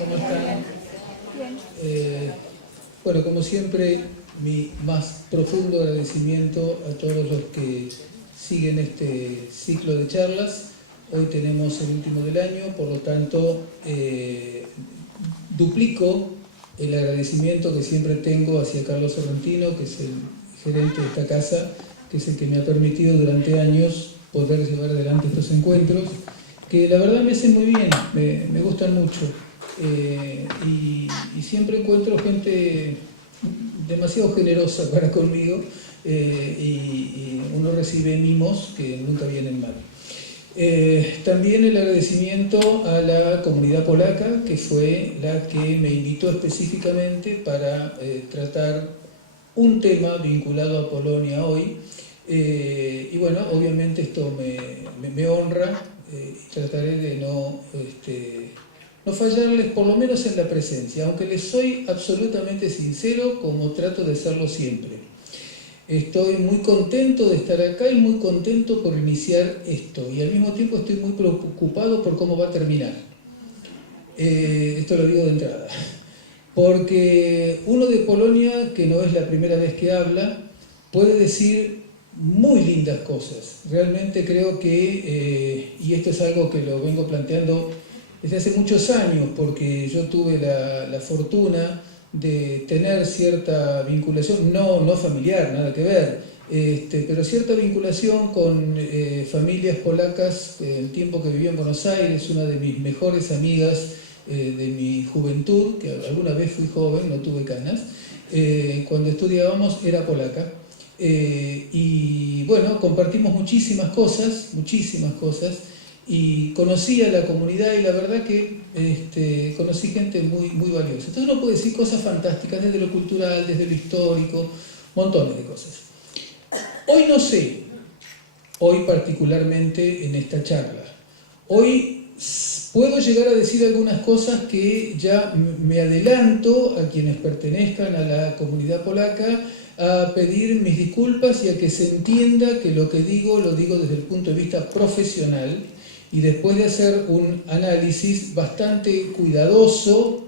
¿Cómo están? Bien. Bueno, como siempre, mi más profundo agradecimiento a todos los que siguen este ciclo de charlas. Hoy tenemos el último del año, por lo tanto, duplico el agradecimiento que siempre tengo hacia Carlos Sorrentino, que es el gerente de esta casa, que es el que me ha permitido durante años poder llevar adelante estos encuentros, que la verdad me hacen muy bien, me gustan mucho. Y siempre encuentro gente demasiado generosa para conmigo, y uno recibe mimos que nunca vienen mal. También el agradecimiento a la comunidad polaca, que fue la que me invitó específicamente para tratar un tema vinculado a Polonia hoy. Y bueno, obviamente esto me honra, y trataré de no fallarles, por lo menos en la presencia, aunque les soy absolutamente sincero, como trato de serlo siempre. Estoy muy contento de estar acá y muy contento por iniciar esto, y al mismo tiempo estoy muy preocupado por cómo va a terminar. Esto lo digo de entrada, porque uno de Polonia, que no es la primera vez que habla, puede decir muy lindas cosas. Realmente creo que, y esto es algo que lo vengo planteando desde hace muchos años, porque yo tuve la fortuna de tener cierta vinculación, no familiar, nada que ver, pero cierta vinculación con familias polacas. El tiempo que viví en Buenos Aires, una de mis mejores amigas de mi juventud, que alguna vez fui joven, no tuve canas, cuando estudiábamos era polaca. Y bueno, compartimos muchísimas cosas, y conocí a la comunidad, y la verdad que conocí gente muy valiosa. Entonces uno puede decir cosas fantásticas desde lo cultural, desde lo histórico, montones de cosas. Hoy no sé, hoy particularmente en esta charla, hoy puedo llegar a decir algunas cosas que ya me adelanto a quienes pertenezcan a la comunidad polaca, a pedir mis disculpas y a que se entienda que lo que digo lo digo desde el punto de vista profesional, y después de hacer un análisis bastante cuidadoso,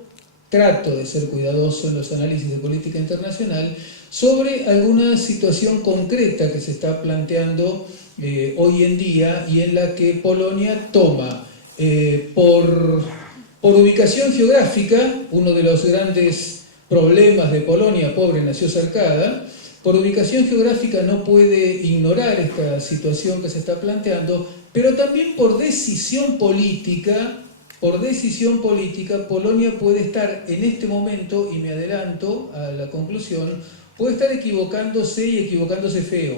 trato de ser cuidadoso en los análisis de política internacional, sobre alguna situación concreta que se está planteando hoy en día, y en la que Polonia toma por ubicación geográfica, uno de los grandes problemas de Polonia, pobre nació cercada, por ubicación geográfica no puede ignorar esta situación que se está planteando, pero también por decisión política, Polonia puede estar en este momento, y me adelanto a la conclusión, puede estar equivocándose, y equivocándose feo.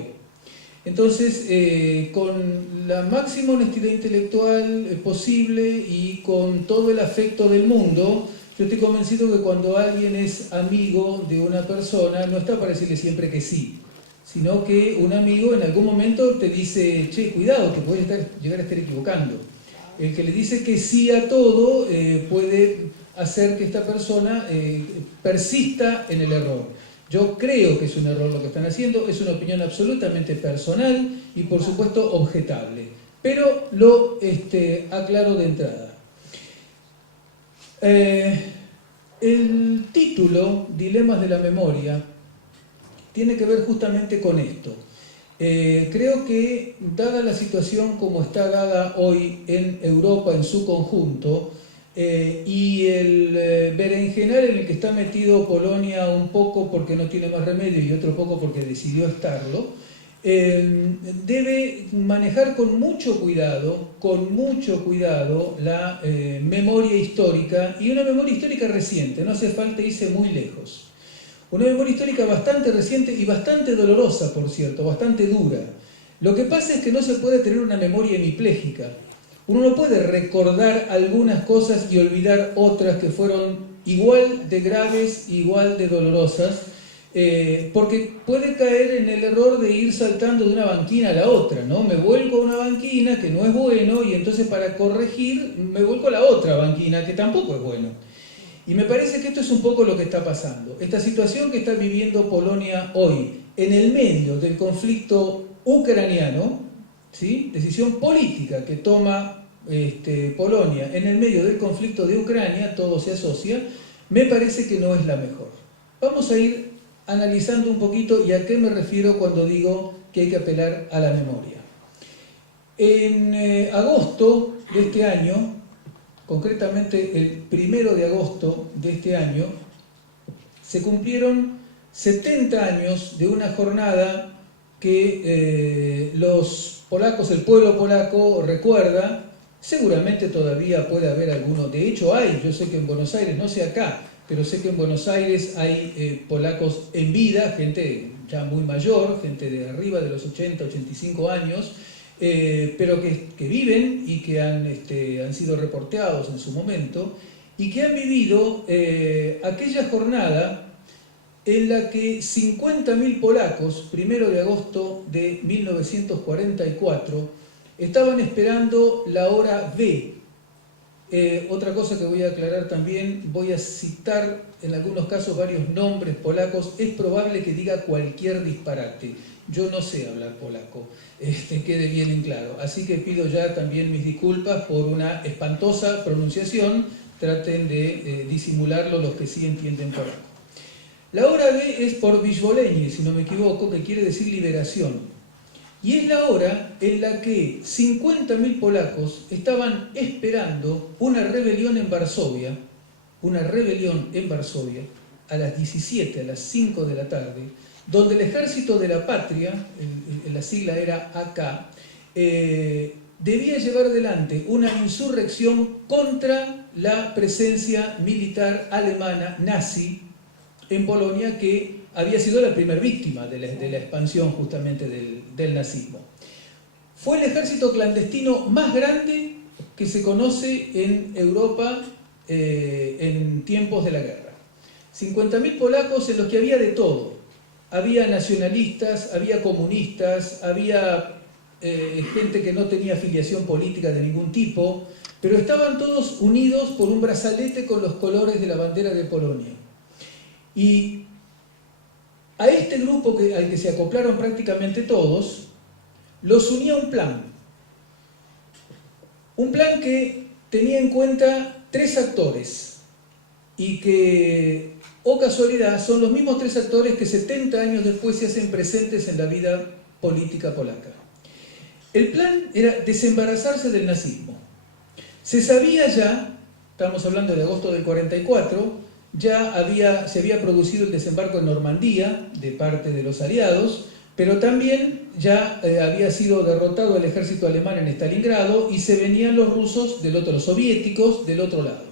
Entonces, con la máxima honestidad intelectual posible y con todo el afecto del mundo, yo estoy convencido que cuando alguien es amigo de una persona, no está para decirle siempre que sí, sino que un amigo en algún momento te dice, che, cuidado, que puedes llegar a estar equivocando. El que le dice que sí a todo puede hacer que esta persona persista en el error. Yo creo que es un error lo que están haciendo, es una opinión absolutamente personal y por supuesto objetable, pero lo aclaro de entrada. El título, Dilemas de la Memoria, tiene que ver justamente con esto. Creo que, dada la situación como está dada hoy en Europa en su conjunto, y el berenjenal en el que está metido Polonia, un poco porque no tiene más remedio y otro poco porque decidió estarlo, debe manejar con mucho cuidado la memoria histórica, y una memoria histórica reciente, no hace falta irse muy lejos. Una memoria histórica bastante reciente y bastante dolorosa, por cierto, bastante dura. Lo que pasa es que no se puede tener una memoria hemipléjica. Uno no puede recordar algunas cosas y olvidar otras que fueron igual de graves, igual de dolorosas, porque puede caer en el error de ir saltando de una banquina a la otra, ¿no? Me vuelco a una banquina que no es bueno, y entonces para corregir me vuelco a la otra banquina que tampoco es bueno. Y me parece que esto es un poco lo que está pasando. Esta situación que está viviendo Polonia hoy, en el medio del conflicto ucraniano, ¿sí? Decisión política que toma Polonia en el medio del conflicto de Ucrania, todo se asocia, me parece que no es la mejor. Vamos a ir analizando un poquito y a qué me refiero cuando digo que hay que apelar a la memoria. En agosto de este año, concretamente el 1 de agosto de este año, se cumplieron 70 años de una jornada que los polacos, el pueblo polaco recuerda. Seguramente todavía puede haber alguno, de hecho hay, yo sé que en Buenos Aires, no sé acá, pero sé que en Buenos Aires hay polacos en vida, gente ya muy mayor, gente de arriba de los 80, 85 años, pero que viven y que han sido reporteados en su momento y que han vivido aquella jornada en la que 50.000 polacos, 1 de agosto de 1944, estaban esperando la hora B. Otra cosa que voy a aclarar también, voy a citar en algunos casos varios nombres polacos, es probable que diga cualquier disparate. Yo no sé hablar polaco, quede bien en claro. Así que pido ya también mis disculpas por una espantosa pronunciación, traten de disimularlo los que sí entienden polaco. La hora B es por Wyzwolenie, si no me equivoco, que quiere decir liberación. Y es la hora en la que 50.000 polacos estaban esperando una rebelión en Varsovia, a las 17, a las 5 de la tarde, donde el Ejército de la Patria, la sigla era AK, debía llevar adelante una insurrección contra la presencia militar alemana nazi en Polonia, que había sido la primera víctima de la expansión justamente del nazismo. Fue el ejército clandestino más grande que se conoce en Europa en tiempos de la guerra. 50.000 polacos en los que había de todo. Había nacionalistas, había comunistas, había gente que no tenía afiliación política de ningún tipo, pero estaban todos unidos por un brazalete con los colores de la bandera de Polonia. Y a este grupo al que se acoplaron prácticamente todos, los unía un plan. Un plan que tenía en cuenta 3 actores y que, oh casualidad, son los mismos 3 actores que 70 años después se hacen presentes en la vida política polaca. El plan era desembarazarse del nazismo. Se sabía ya, estamos hablando de agosto del 44, se había producido el desembarco en Normandía de parte de los aliados, pero también ya había sido derrotado el ejército alemán en Stalingrado y se venían los rusos los soviéticos del otro lado.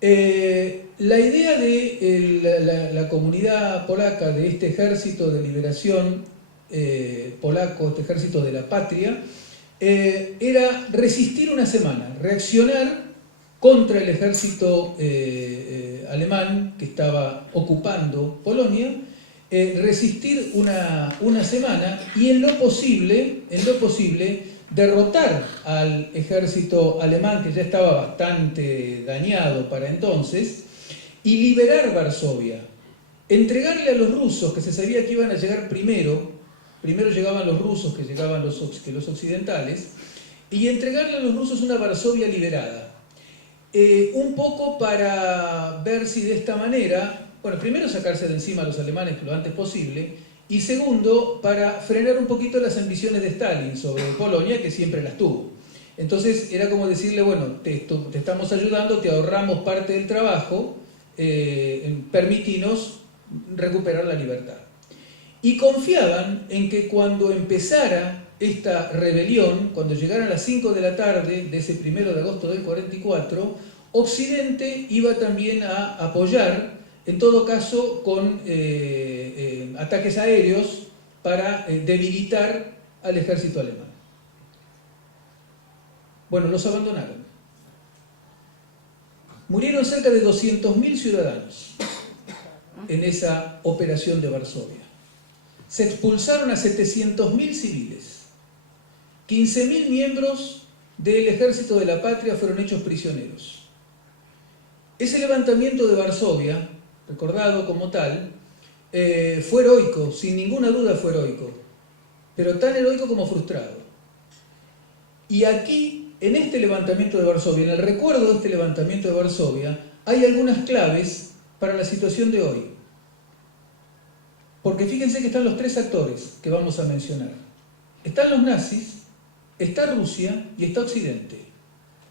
La idea de la comunidad polaca de este ejército de liberación polaco, este ejército de la patria, era resistir una semana, reaccionar contra el ejército alemán que estaba ocupando Polonia, resistir una semana y en lo posible derrotar al ejército alemán, que ya estaba bastante dañado para entonces, y liberar Varsovia, entregarle a los rusos, que se sabía que iban a llegar primero llegaban los rusos que los occidentales, y entregarle a los rusos una Varsovia liberada. Un poco para ver si de esta manera, bueno, primero sacarse de encima a los alemanes lo antes posible, y segundo, para frenar un poquito las ambiciones de Stalin sobre Polonia, que siempre las tuvo. Entonces era como decirle, bueno, te estamos ayudando, te ahorramos parte del trabajo, permitinos recuperar la libertad. Y confiaban en que cuando empezara esta rebelión, cuando llegaran las 5 de la tarde de ese 1 de agosto del 44, Occidente iba también a apoyar, en todo caso con ataques aéreos para debilitar al ejército alemán. Bueno, los abandonaron. Murieron cerca de 200.000 ciudadanos en esa operación de Varsovia. Se expulsaron a 700.000 civiles. 15.000 miembros del ejército de la patria fueron hechos prisioneros. Ese levantamiento de Varsovia, recordado como tal, fue heroico, sin ninguna duda fue heroico, pero tan heroico como frustrado. Y aquí en este levantamiento de Varsovia, en el recuerdo de este levantamiento de Varsovia, hay algunas claves para la situación de hoy. Porque fíjense que están los tres actores que vamos a mencionar. Están los nazis, está Rusia y está Occidente.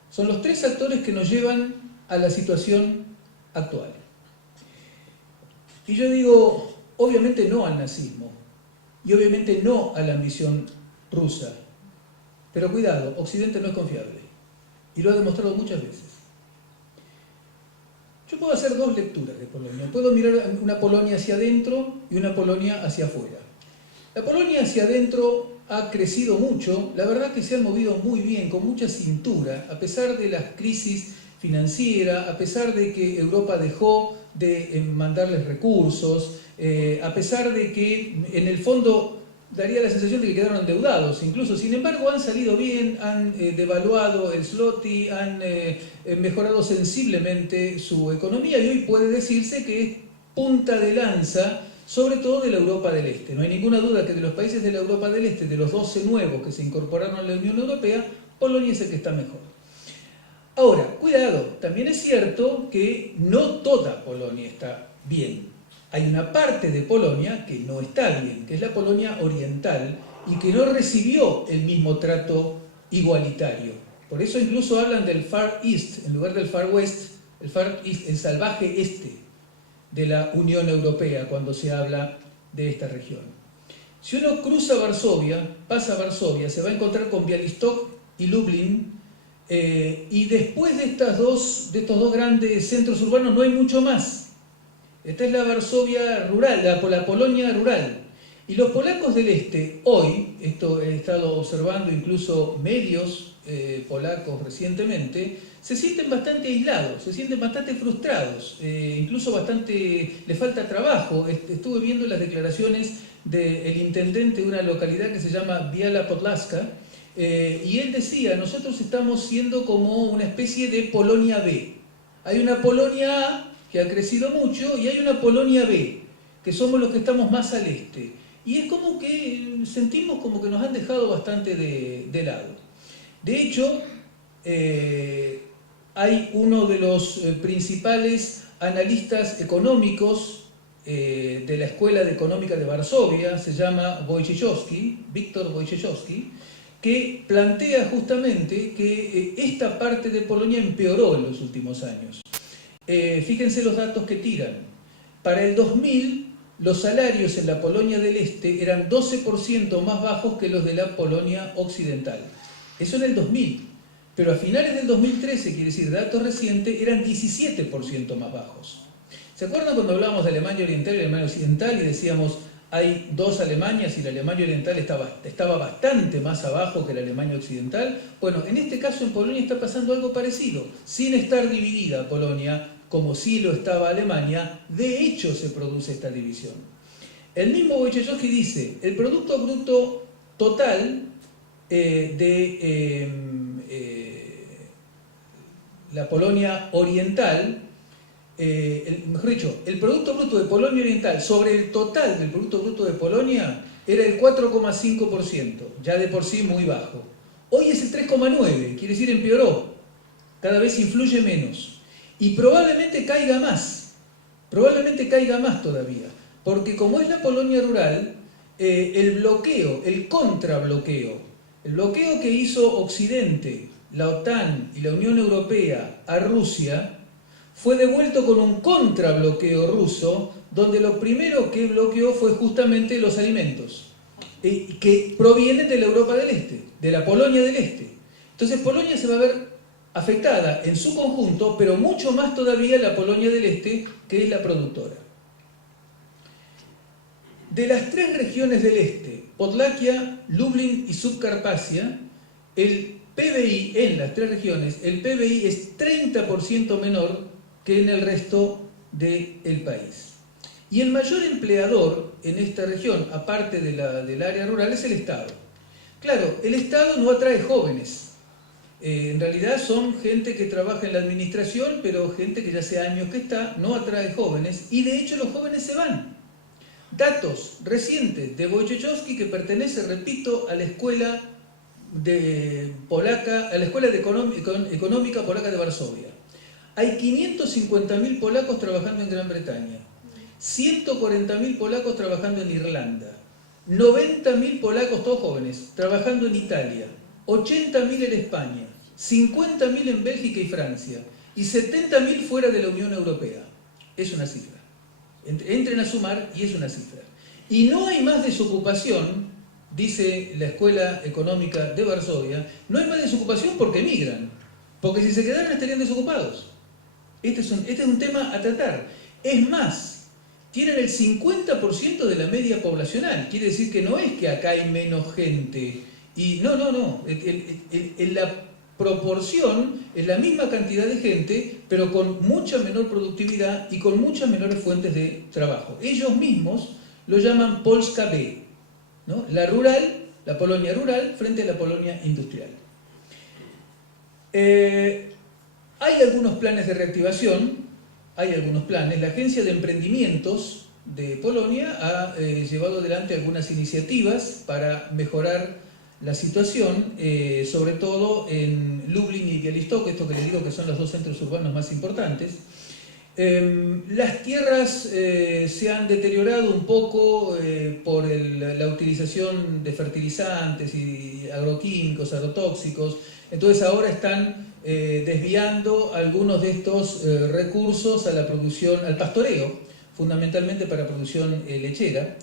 Son los tres actores que nos llevan a la situación actual. Y yo digo, obviamente no al nazismo, y obviamente no a la ambición rusa. Pero cuidado, Occidente no es confiable, y lo ha demostrado muchas veces. Yo puedo hacer dos lecturas de Polonia. Puedo mirar una Polonia hacia adentro y una Polonia hacia afuera. La Polonia hacia adentro ha crecido mucho, la verdad que se han movido muy bien, con mucha cintura, a pesar de las crisis financieras, a pesar de que Europa dejó de mandarles recursos, a pesar de que en el fondo daría la sensación de que quedaron endeudados incluso. Sin embargo, han salido bien, han devaluado el zloty, han mejorado sensiblemente su economía y hoy puede decirse que es punta de lanza, sobre todo de la Europa del Este. No hay ninguna duda que de los países de la Europa del Este, de los 12 nuevos que se incorporaron a la Unión Europea, Polonia es el que está mejor. Ahora, cuidado, también es cierto que no toda Polonia está bien. Hay una parte de Polonia que no está bien, que es la Polonia oriental y que no recibió el mismo trato igualitario. Por eso incluso hablan del Far East en lugar del Far West, el Far East, el salvaje este de la Unión Europea cuando se habla de esta región. Si uno cruza Varsovia, pasa Varsovia, se va a encontrar con Białystok y Lublin, y después de estos dos grandes centros urbanos no hay mucho más. Esta es la Varsovia rural, la Polonia rural. Y los polacos del este, hoy, esto he estado observando incluso medios polacos recientemente, se sienten bastante aislados, se sienten bastante frustrados, incluso les falta trabajo. Estuve viendo las declaraciones del intendente de una localidad que se llama Biała Podlaska, y él decía, nosotros estamos siendo como una especie de Polonia B. Hay una Polonia A que ha crecido mucho y hay una Polonia B, que somos los que estamos más al este. Y es como que sentimos como que nos han dejado bastante de lado. De hecho, hay uno de los principales analistas económicos de la Escuela de Económica de Varsovia, se llama Wojciechowski, Víctor Wojciechowski, que plantea justamente que esta parte de Polonia empeoró en los últimos años. Fíjense los datos que tiran. Para el 2000, los salarios en la Polonia del Este eran 12% más bajos que los de la Polonia Occidental. Eso en el 2000. Pero a finales del 2013, quiere decir datos recientes, eran 17% más bajos. ¿Se acuerdan cuando hablábamos de Alemania Oriental y Alemania Occidental y decíamos hay dos Alemanias y la Alemania Oriental estaba bastante más abajo que la Alemania Occidental? Bueno, en este caso en Polonia está pasando algo parecido. Sin estar dividida Polonia, como sí lo estaba Alemania, de hecho se produce esta división. El mismo Wojciechowski dice, el Producto Bruto Total de la Polonia Oriental, mejor dicho, el Producto Bruto de Polonia Oriental sobre el total del Producto Bruto de Polonia era el 4,5%, ya de por sí muy bajo. Hoy es el 3,9%, quiere decir empeoró, cada vez influye menos. Y probablemente caiga más todavía, porque como es la Polonia rural, el bloqueo, el contrabloqueo, el bloqueo que hizo Occidente, la OTAN y la Unión Europea a Rusia, fue devuelto con un contrabloqueo ruso, donde lo primero que bloqueó fue justamente los alimentos, que provienen de la Europa del Este, de la Polonia del Este. Entonces Polonia se va a ver afectada en su conjunto, pero mucho más todavía la Polonia del Este, que es la productora. De las tres regiones del este, Podlaquia, Lublin y Subcarpacia, el PBI en las tres regiones, el PBI es 30% menor que en el resto del país. Y el mayor empleador en esta región, aparte del área rural, es el Estado. Claro, el Estado no atrae jóvenes. En realidad son gente que trabaja en la administración, pero gente que ya hace años que está, no atrae jóvenes, y de hecho los jóvenes se van. Datos recientes de Wojciechowski, que pertenece, repito, a la Escuela polaca, a la Escuela Económica Polaca de Varsovia. Hay 550.000 polacos trabajando en Gran Bretaña, 140.000 polacos trabajando en Irlanda, 90.000 polacos, todos jóvenes, trabajando en Italia, 80.000 en España, 50.000 en Bélgica y Francia, y 70.000 fuera de la Unión Europea. Es una cifra. Entren a sumar y es una cifra. Y no hay más desocupación, dice la Escuela Económica de Varsovia, no hay más desocupación porque emigran. Porque si se quedaran estarían desocupados. Este es un tema a tratar. Es más, tienen el 50% de la media poblacional. Quiere decir que no es que acá hay menos gente. Y no. En la proporción es la misma cantidad de gente, pero con mucha menor productividad y con muchas menores fuentes de trabajo. Ellos mismos lo llaman Polska B, ¿no? La rural, la Polonia rural frente a la Polonia industrial. Hay algunos planes de reactivación, hay algunos planes. La Agencia de Emprendimientos de Polonia ha llevado adelante algunas iniciativas para mejorar la situación, sobre todo en Lublin y Białystok, esto que les digo que son los dos centros urbanos más importantes. Las tierras se han deteriorado un poco por la utilización de fertilizantes y agroquímicos, agrotóxicos, entonces ahora están desviando algunos de estos recursos a la producción, al pastoreo, fundamentalmente para producción lechera.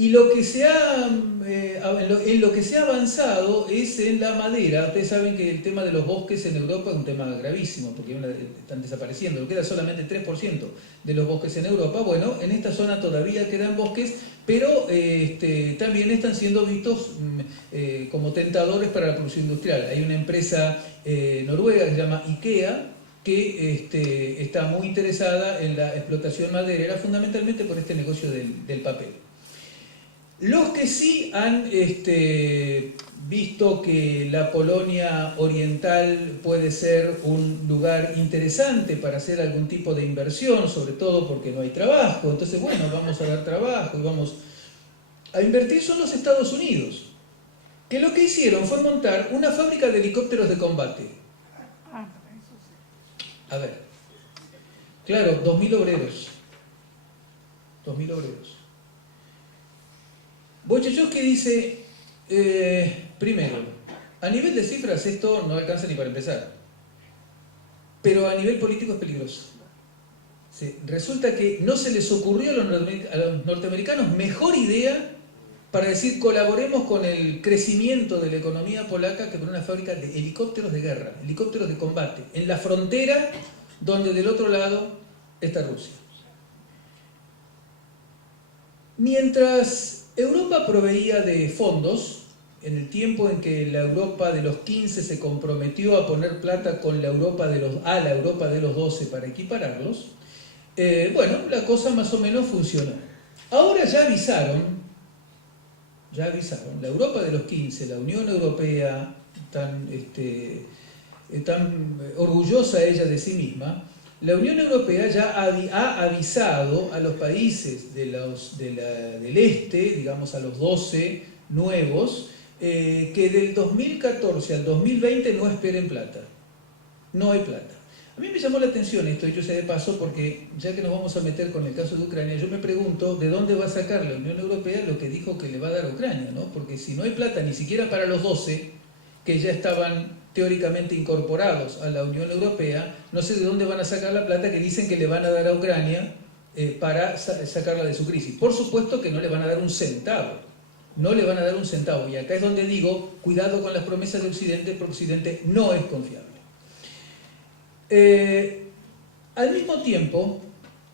Y lo que en lo que se ha avanzado es en la madera. Ustedes saben que el tema de los bosques en Europa es un tema gravísimo, porque están desapareciendo, queda solamente el 3% de los bosques en Europa. Bueno, en esta zona todavía quedan bosques, pero también están siendo vistos como tentadores para la producción industrial. Hay una empresa noruega que se llama IKEA, que está muy interesada en la explotación maderera, fundamentalmente por este negocio del papel. Los que sí han visto que la Polonia oriental puede ser un lugar interesante para hacer algún tipo de inversión, sobre todo porque no hay trabajo, entonces bueno, vamos a dar trabajo y vamos a invertir, son los Estados Unidos, que lo que hicieron fue montar una fábrica de helicópteros de combate. A ver, claro, 2.000 obreros. 2.000 obreros. Wojciechowski dice, primero, a nivel de cifras esto no alcanza ni para empezar, pero a nivel político es peligroso. Sí, resulta que no se les ocurrió a los norteamericanos mejor idea para decir colaboremos con el crecimiento de la economía polaca que con una fábrica de helicópteros de guerra, helicópteros de combate, en la frontera donde del otro lado está Rusia. Mientras Europa proveía de fondos, en el tiempo en que la Europa de los 15 se comprometió a poner plata con la Europa a la Europa de los 12 para equipararlos, bueno, la cosa más o menos funcionó. Ahora ya avisaron, la Europa de los 15, la Unión Europea, tan orgullosa ella de sí misma, la Unión Europea ya ha avisado a los países del este, digamos a los 12 nuevos, que del 2014 al 2020 no esperen plata. No hay plata. A mí me llamó la atención esto, dicho sea de paso, porque ya que nos vamos a meter con el caso de Ucrania, yo me pregunto de dónde va a sacar la Unión Europea lo que dijo que le va a dar a Ucrania, ¿no? Porque si no hay plata ni siquiera para los 12, que ya estaban teóricamente incorporados a la Unión Europea, no sé de dónde van a sacar la plata que dicen que le van a dar a Ucrania para sacarla de su crisis. Por supuesto que no le van a dar un centavo, no le van a dar un centavo, y acá es donde digo, cuidado con las promesas de Occidente, porque Occidente no es confiable. Al mismo tiempo,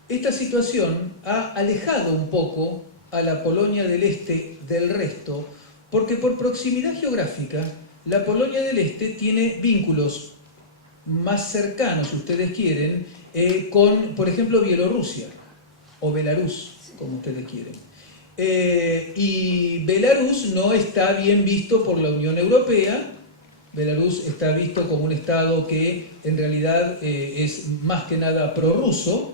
esta situación ha alejado un poco a la Polonia del Este del resto, porque por proximidad geográfica, la Polonia del Este tiene vínculos más cercanos, si ustedes quieren, con, por ejemplo, Bielorrusia, o Belarus, como ustedes quieren. Y Belarus no está bien visto por la Unión Europea. Belarus está visto como un estado que en realidad es más que nada prorruso.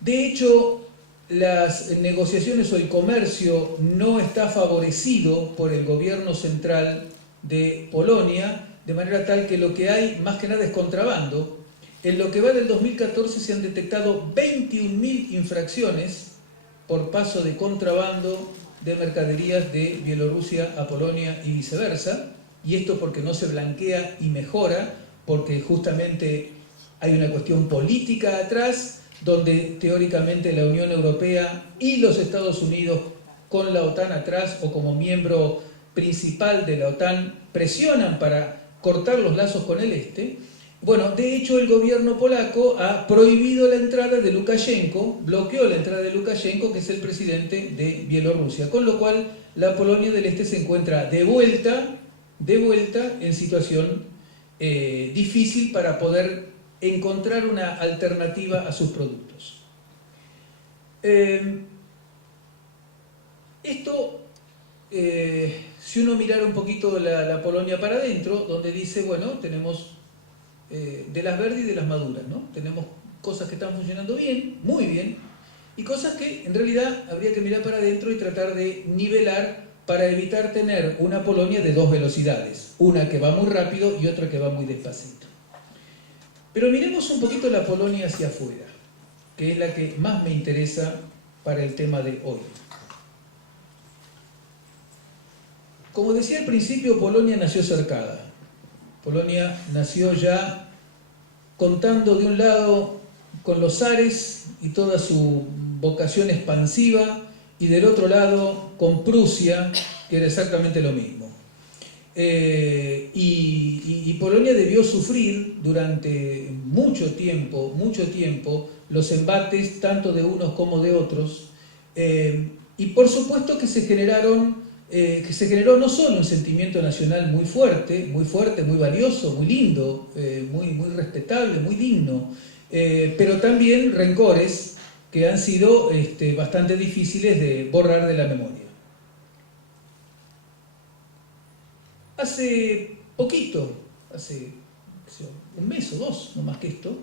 De hecho, las negociaciones o el comercio no está favorecido por el gobierno central de Polonia, de manera tal que lo que hay más que nada es contrabando. En lo que va del 2014 se han detectado 21.000 infracciones por paso de contrabando de mercaderías de Bielorrusia a Polonia y viceversa, y esto porque no se blanquea y mejora, porque justamente hay una cuestión política atrás, donde teóricamente la Unión Europea y los Estados Unidos, con la OTAN atrás o como miembro principal de la OTAN, presionan para cortar los lazos con el este. Bueno, de hecho el gobierno polaco ha prohibido la entrada de Lukashenko, bloqueó la entrada de Lukashenko, que es el presidente de Bielorrusia, con lo cual la Polonia del Este se encuentra de vuelta en situación difícil para poder encontrar una alternativa a sus productos. Si uno mirara un poquito la Polonia para adentro, donde dice, bueno, tenemos de las verdes y de las maduras, ¿no? Tenemos cosas que están funcionando bien, muy bien, y cosas que en realidad habría que mirar para adentro y tratar de nivelar para evitar tener una Polonia de dos velocidades, una que va muy rápido y otra que va muy despacito. Pero miremos un poquito la Polonia hacia afuera, que es la que más me interesa para el tema de hoy. Como decía al principio, Polonia nació cercada. Polonia nació ya contando de un lado con los zares y toda su vocación expansiva, y del otro lado con Prusia, que era exactamente lo mismo. Y Polonia debió sufrir durante mucho tiempo los embates tanto de unos como de otros, y por supuesto que se generó no solo un sentimiento nacional muy fuerte, muy valioso, muy lindo, muy respetable, muy digno, pero también rencores que han sido bastante difíciles de borrar de la memoria. Hace poquito, hace un mes o dos, no más que esto,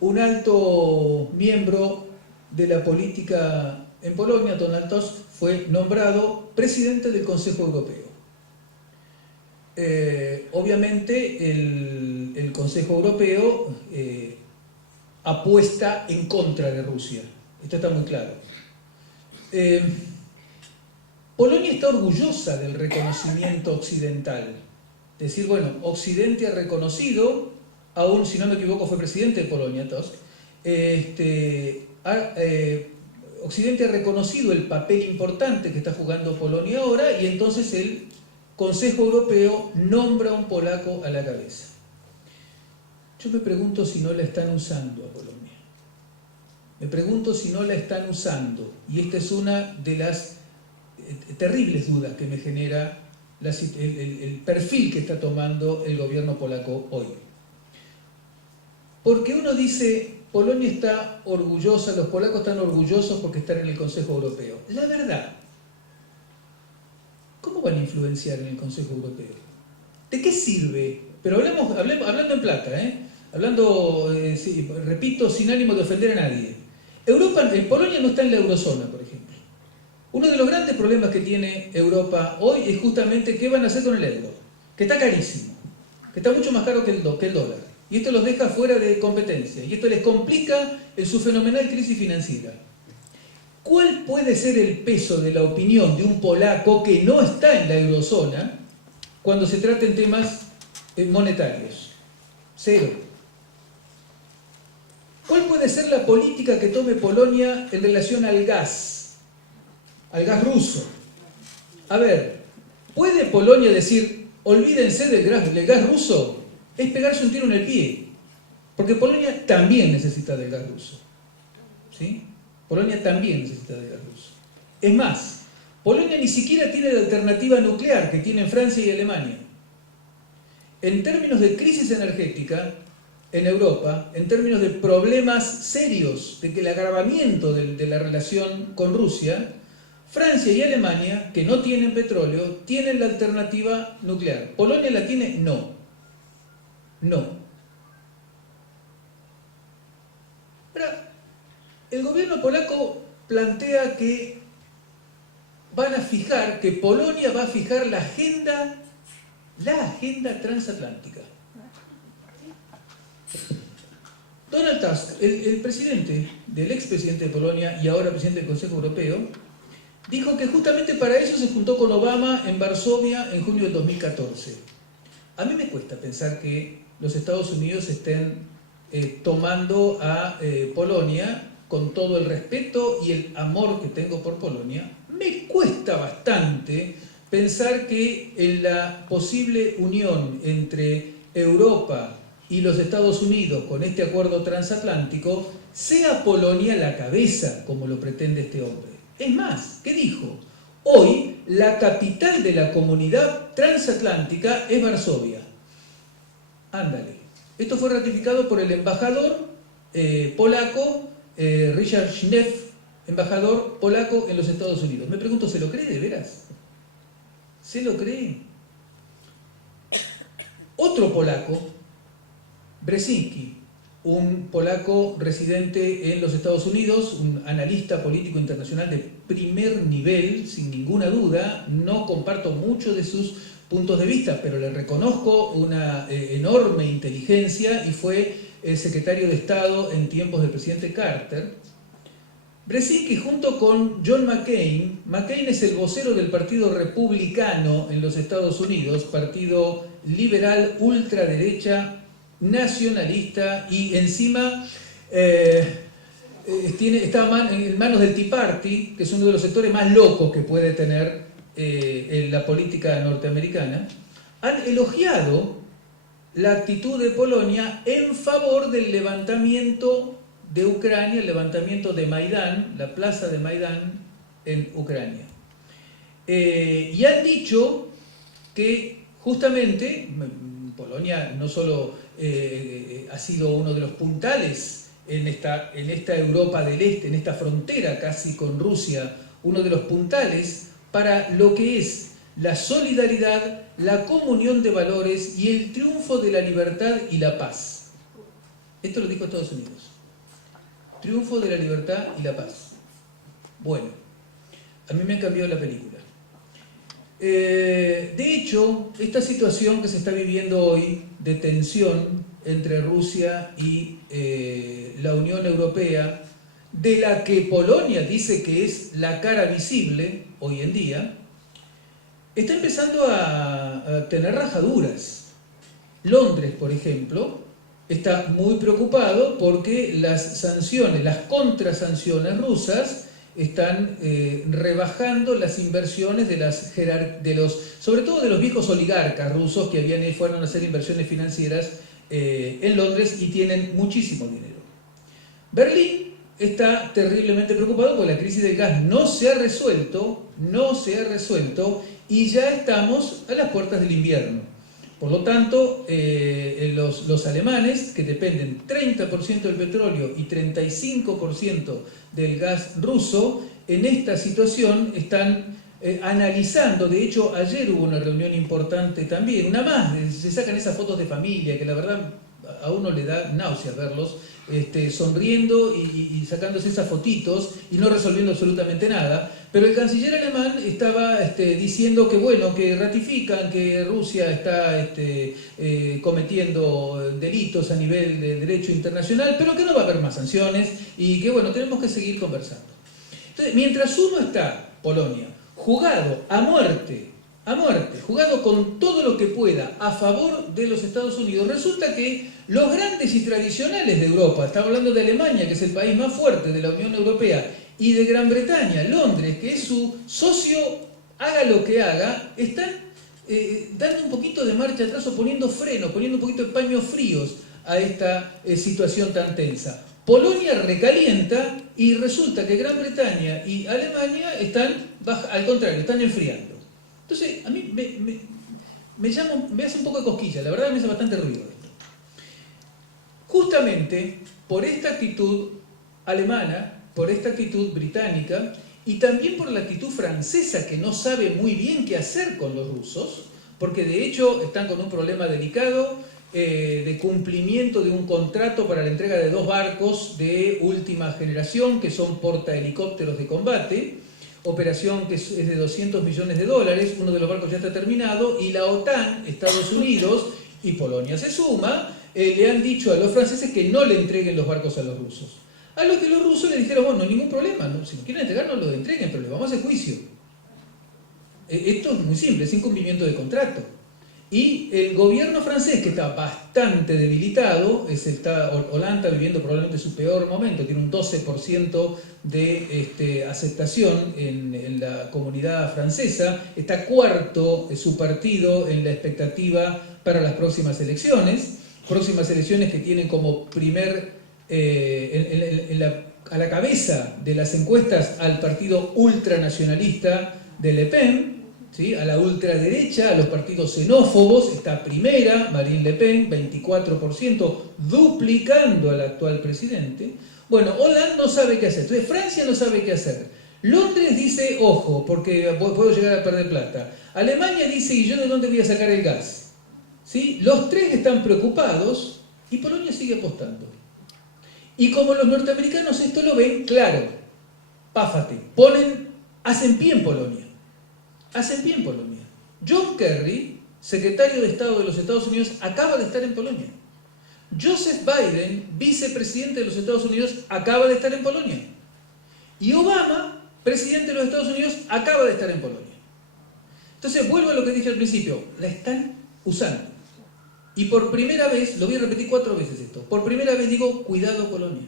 un alto miembro de la política en Polonia, Donald Tusk, fue nombrado presidente del Consejo Europeo. Obviamente el Consejo Europeo apuesta en contra de Rusia, esto está muy claro. Polonia está orgullosa del reconocimiento occidental. Es decir, bueno, Occidente ha reconocido, aún si no me equivoco fue presidente de Polonia, Tusk, Occidente ha reconocido el papel importante que está jugando Polonia ahora, y entonces el Consejo Europeo nombra a un polaco a la cabeza. Yo me pregunto si no la están usando a Polonia. Me pregunto si no la están usando, y esta es una de las terribles dudas que me genera el perfil que está tomando el gobierno polaco hoy. Porque uno dice, Polonia está orgullosa, los polacos están orgullosos porque están en el Consejo Europeo. La verdad, ¿cómo van a influenciar en el Consejo Europeo? ¿De qué sirve? Pero hablando en plata, sí, repito, sin ánimo de ofender a nadie. Polonia no está en la eurozona, por ejemplo. Uno de los grandes problemas que tiene Europa hoy es justamente qué van a hacer con el euro, que está carísimo, que está mucho más caro que el dólar. Y esto los deja fuera de competencia, y esto les complica su fenomenal crisis financiera. ¿Cuál puede ser el peso de la opinión de un polaco que no está en la eurozona cuando se traten temas monetarios? Cero. ¿Cuál puede ser la política que tome Polonia en relación al gas ruso? A ver, ¿puede Polonia decir, olvídense del gas ruso? Es pegarse un tiro en el pie, porque Polonia también necesita del gas ruso, ¿sí? Polonia también necesita del gas ruso. Es más, Polonia ni siquiera tiene la alternativa nuclear que tienen Francia y Alemania. En términos de crisis energética en Europa, en términos de problemas serios, de que el agravamiento de la relación con Rusia, Francia y Alemania, que no tienen petróleo, tienen la alternativa nuclear. ¿Polonia la tiene? No. No. Ahora, el gobierno polaco plantea que que Polonia va a fijar la agenda transatlántica. Donald Tusk, el presidente, del expresidente de Polonia y ahora presidente del Consejo Europeo, dijo que justamente para eso se juntó con Obama en Varsovia en junio del 2014. A mí me cuesta pensar que los Estados Unidos estén tomando a Polonia con todo el respeto y el amor que tengo por Polonia. Me cuesta bastante pensar que en la posible unión entre Europa y los Estados Unidos con este acuerdo transatlántico sea Polonia la cabeza, como lo pretende este hombre. Es más, ¿qué dijo? Hoy la capital de la comunidad transatlántica es Varsovia. Ándale. Esto fue ratificado por el embajador polaco Richard Schneff, embajador polaco en los Estados Unidos. Me pregunto, ¿se lo cree de veras? ¿Se lo cree? Otro polaco, Brzezinski, un polaco residente en los Estados Unidos, un analista político internacional de primer nivel, sin ninguna duda. No comparto mucho de sus puntos de vista, pero le reconozco una enorme inteligencia y fue secretario de Estado en tiempos del presidente Carter. Brzezinski junto con John McCain es el vocero del Partido Republicano en los Estados Unidos, partido liberal, ultraderecha, nacionalista, y encima está en manos del Tea Party, que es uno de los sectores más locos que puede tener en la política norteamericana. Han elogiado la actitud de Polonia en favor del levantamiento de Ucrania, el levantamiento de Maidán, la plaza de Maidán en Ucrania. Y han dicho que justamente Polonia no solo ha sido uno de los puntales en esta Europa del Este, en esta frontera casi con Rusia, uno de los puntales para lo que es la solidaridad, la comunión de valores y el triunfo de la libertad y la paz. Esto lo dijo Estados Unidos. Triunfo de la libertad y la paz. Bueno, a mí me han cambiado la película. De hecho, esta situación que se está viviendo hoy de tensión entre Rusia y la Unión Europea, de la que Polonia dice que es la cara visible hoy en día, está empezando a tener rajaduras. Londres, por ejemplo, está muy preocupado porque las sanciones, las contrasanciones rusas están rebajando las inversiones sobre todo de los viejos oligarcas rusos que fueron a hacer inversiones financieras en Londres y tienen muchísimo dinero. Berlín está terriblemente preocupado porque la crisis del gas no se ha resuelto y ya estamos a las puertas del invierno. Por lo tanto, los alemanes, que dependen 30% del petróleo y 35% del gas ruso, en esta situación están analizando. De hecho, ayer hubo una reunión importante también, una más, se sacan esas fotos de familia que la verdad a uno le da náuseas verlos, sonriendo y sacándose esas fotitos y no resolviendo absolutamente nada. Pero el canciller alemán estaba diciendo que bueno, que ratifican que Rusia está cometiendo delitos a nivel de derecho internacional, pero que no va a haber más sanciones y que bueno, tenemos que seguir conversando. Entonces, mientras uno está, Polonia, jugado a muerte, jugado con todo lo que pueda a favor de los Estados Unidos, resulta que los grandes y tradicionales de Europa, estamos hablando de Alemania, que es el país más fuerte de la Unión Europea, y de Gran Bretaña, Londres, que es su socio, haga lo que haga, están dando un poquito de marcha atrás o poniendo freno, poniendo un poquito de paños fríos a esta situación tan tensa. Polonia recalienta y resulta que Gran Bretaña y Alemania están, al contrario, están enfriando. Entonces, a mí me hace un poco de cosquilla, la verdad me hace bastante ruido esto. Justamente por esta actitud alemana, por esta actitud británica y también por la actitud francesa, que no sabe muy bien qué hacer con los rusos, porque de hecho están con un problema delicado. de cumplimiento de un contrato para la entrega de 2 barcos de última generación, que son portahelicópteros de combate, operación que es de $200 millones, uno de los barcos ya está terminado, y la OTAN, Estados Unidos y Polonia se suma, le han dicho a los franceses que no le entreguen los barcos a los rusos. A lo que los rusos le dijeron, bueno, no hay ningún problema, ¿no? Si nos quieren entregar no lo entreguen, pero les vamos a hacer juicio. Esto es muy simple, es incumplimiento de contrato. Y el gobierno francés, que está bastante debilitado, Hollande está viviendo probablemente su peor momento, tiene un 12% de aceptación en la comunidad francesa, está cuarto su partido en la expectativa para las próximas elecciones que tienen como a la cabeza de las encuestas al partido ultranacionalista de Le Pen, ¿sí? A la ultraderecha, a los partidos xenófobos, está primera, Marine Le Pen, 24%, duplicando al actual presidente. Bueno, Hollande no sabe qué hacer, entonces Francia no sabe qué hacer. Londres dice, ojo, porque puedo llegar a perder plata. Alemania dice, ¿y yo de dónde voy a sacar el gas? ¿Sí? Los tres están preocupados y Polonia sigue apostando. Y como los norteamericanos esto lo ven, claro, páfate, hacen pie en Polonia. Hacen pie en Polonia. John Kerry, secretario de Estado de los Estados Unidos, acaba de estar en Polonia. Joseph Biden, vicepresidente de los Estados Unidos, acaba de estar en Polonia. Y Obama, presidente de los Estados Unidos, acaba de estar en Polonia. Entonces, vuelvo a lo que dije al principio, la están usando. Y por primera vez, lo voy a repetir 4 veces esto, por primera vez digo, cuidado Polonia.